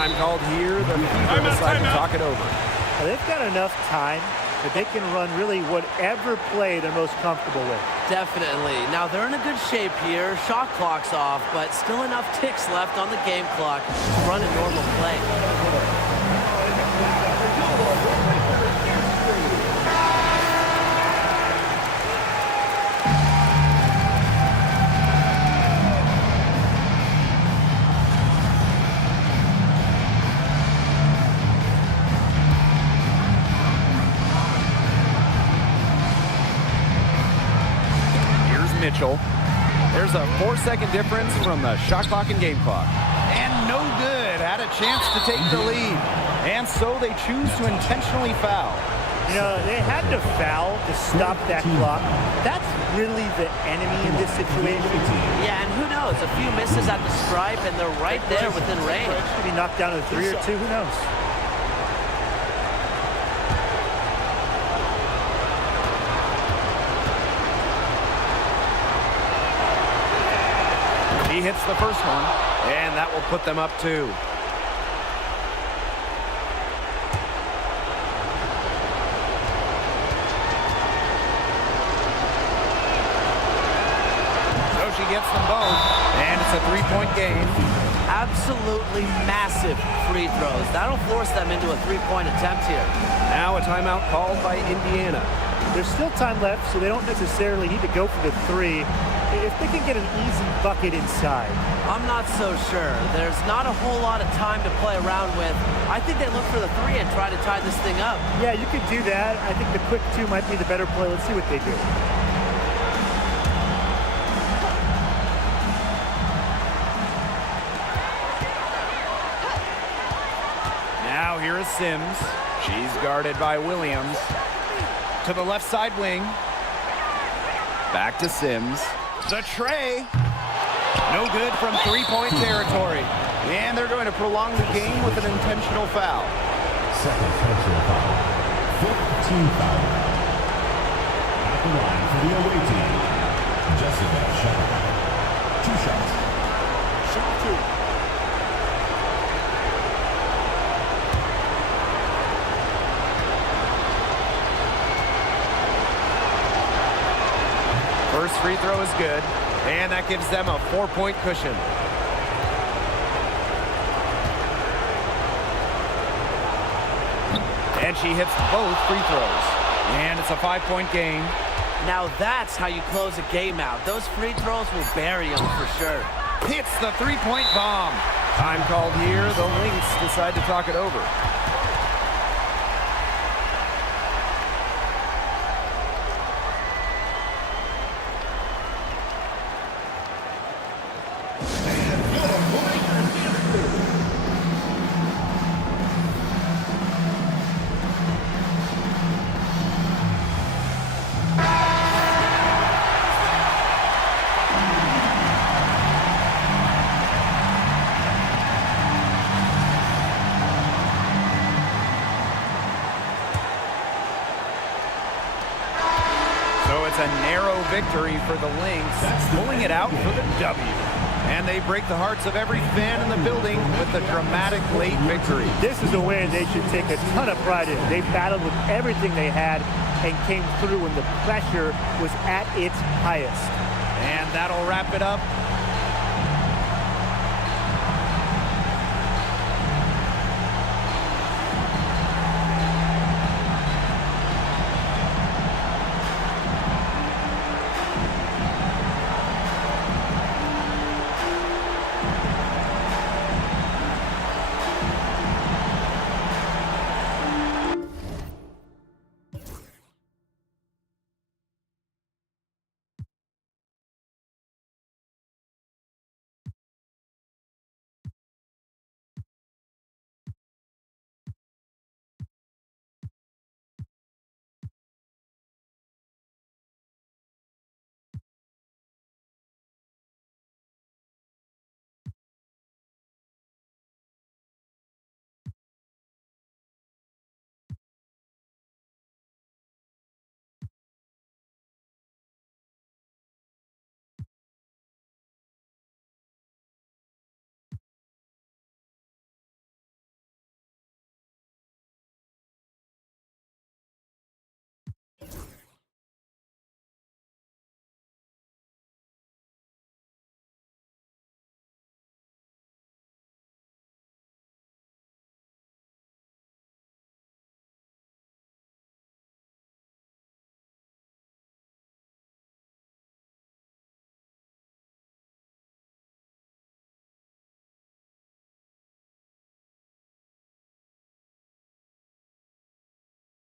Time called here. The Fever decide to talk it over. Well, they've got enough time that they can run really whatever play they're most comfortable with. Definitely. Now they're in a good shape here. Shot clock's off, but still enough ticks left on the game clock to run a normal play. Mitchell. There's a 4-second difference from the shot clock and game clock. And no good. Had a chance to take the lead. And so they choose to intentionally foul. You know, they had to foul to stop that clock. That's really the enemy in this situation. Yeah, and who knows? A few misses at the stripe, and they're right there within range. Maybe knocked down to 3 or 2, who knows? He hits the first one, and that will put them up 2. So she gets them both, and it's a 3-point game. Absolutely massive free throws. That'll force them into a 3-point attempt here. Now a timeout called by Indiana. There's still time left, so they don't necessarily need to go for the 3. If they can get an easy bucket inside. I'm not so sure. There's not a whole lot of time to play around with. I think they look for the 3 and try to tie this thing up. Yeah, you could do that. I think the quick 2 might be the better play. Let's see what they do. Now here is Sims. She's guarded by Williams. To the left side wing. Back to Sims. The tray. No good from 3-point territory. And they're going to prolong the game with an intentional foul. Second personal foul. 15 foul. At the line for the away team, Jessica Shepard. 2 shots. Shoot 2. First free throw is good, and that gives them a 4-point cushion. And she hits both free throws, and it's a 5-point game. Now that's how you close a game out. Those free throws will bury them for sure. Hits the 3-point bomb. Time called here. The Lynx decide to talk it over. A narrow victory for the Lynx, pulling it out for the W. And they break the hearts of every fan in the building with a dramatic late victory. This is a win they should take a ton of pride in. They battled with everything they had and came through when the pressure was at its highest. And that'll wrap it up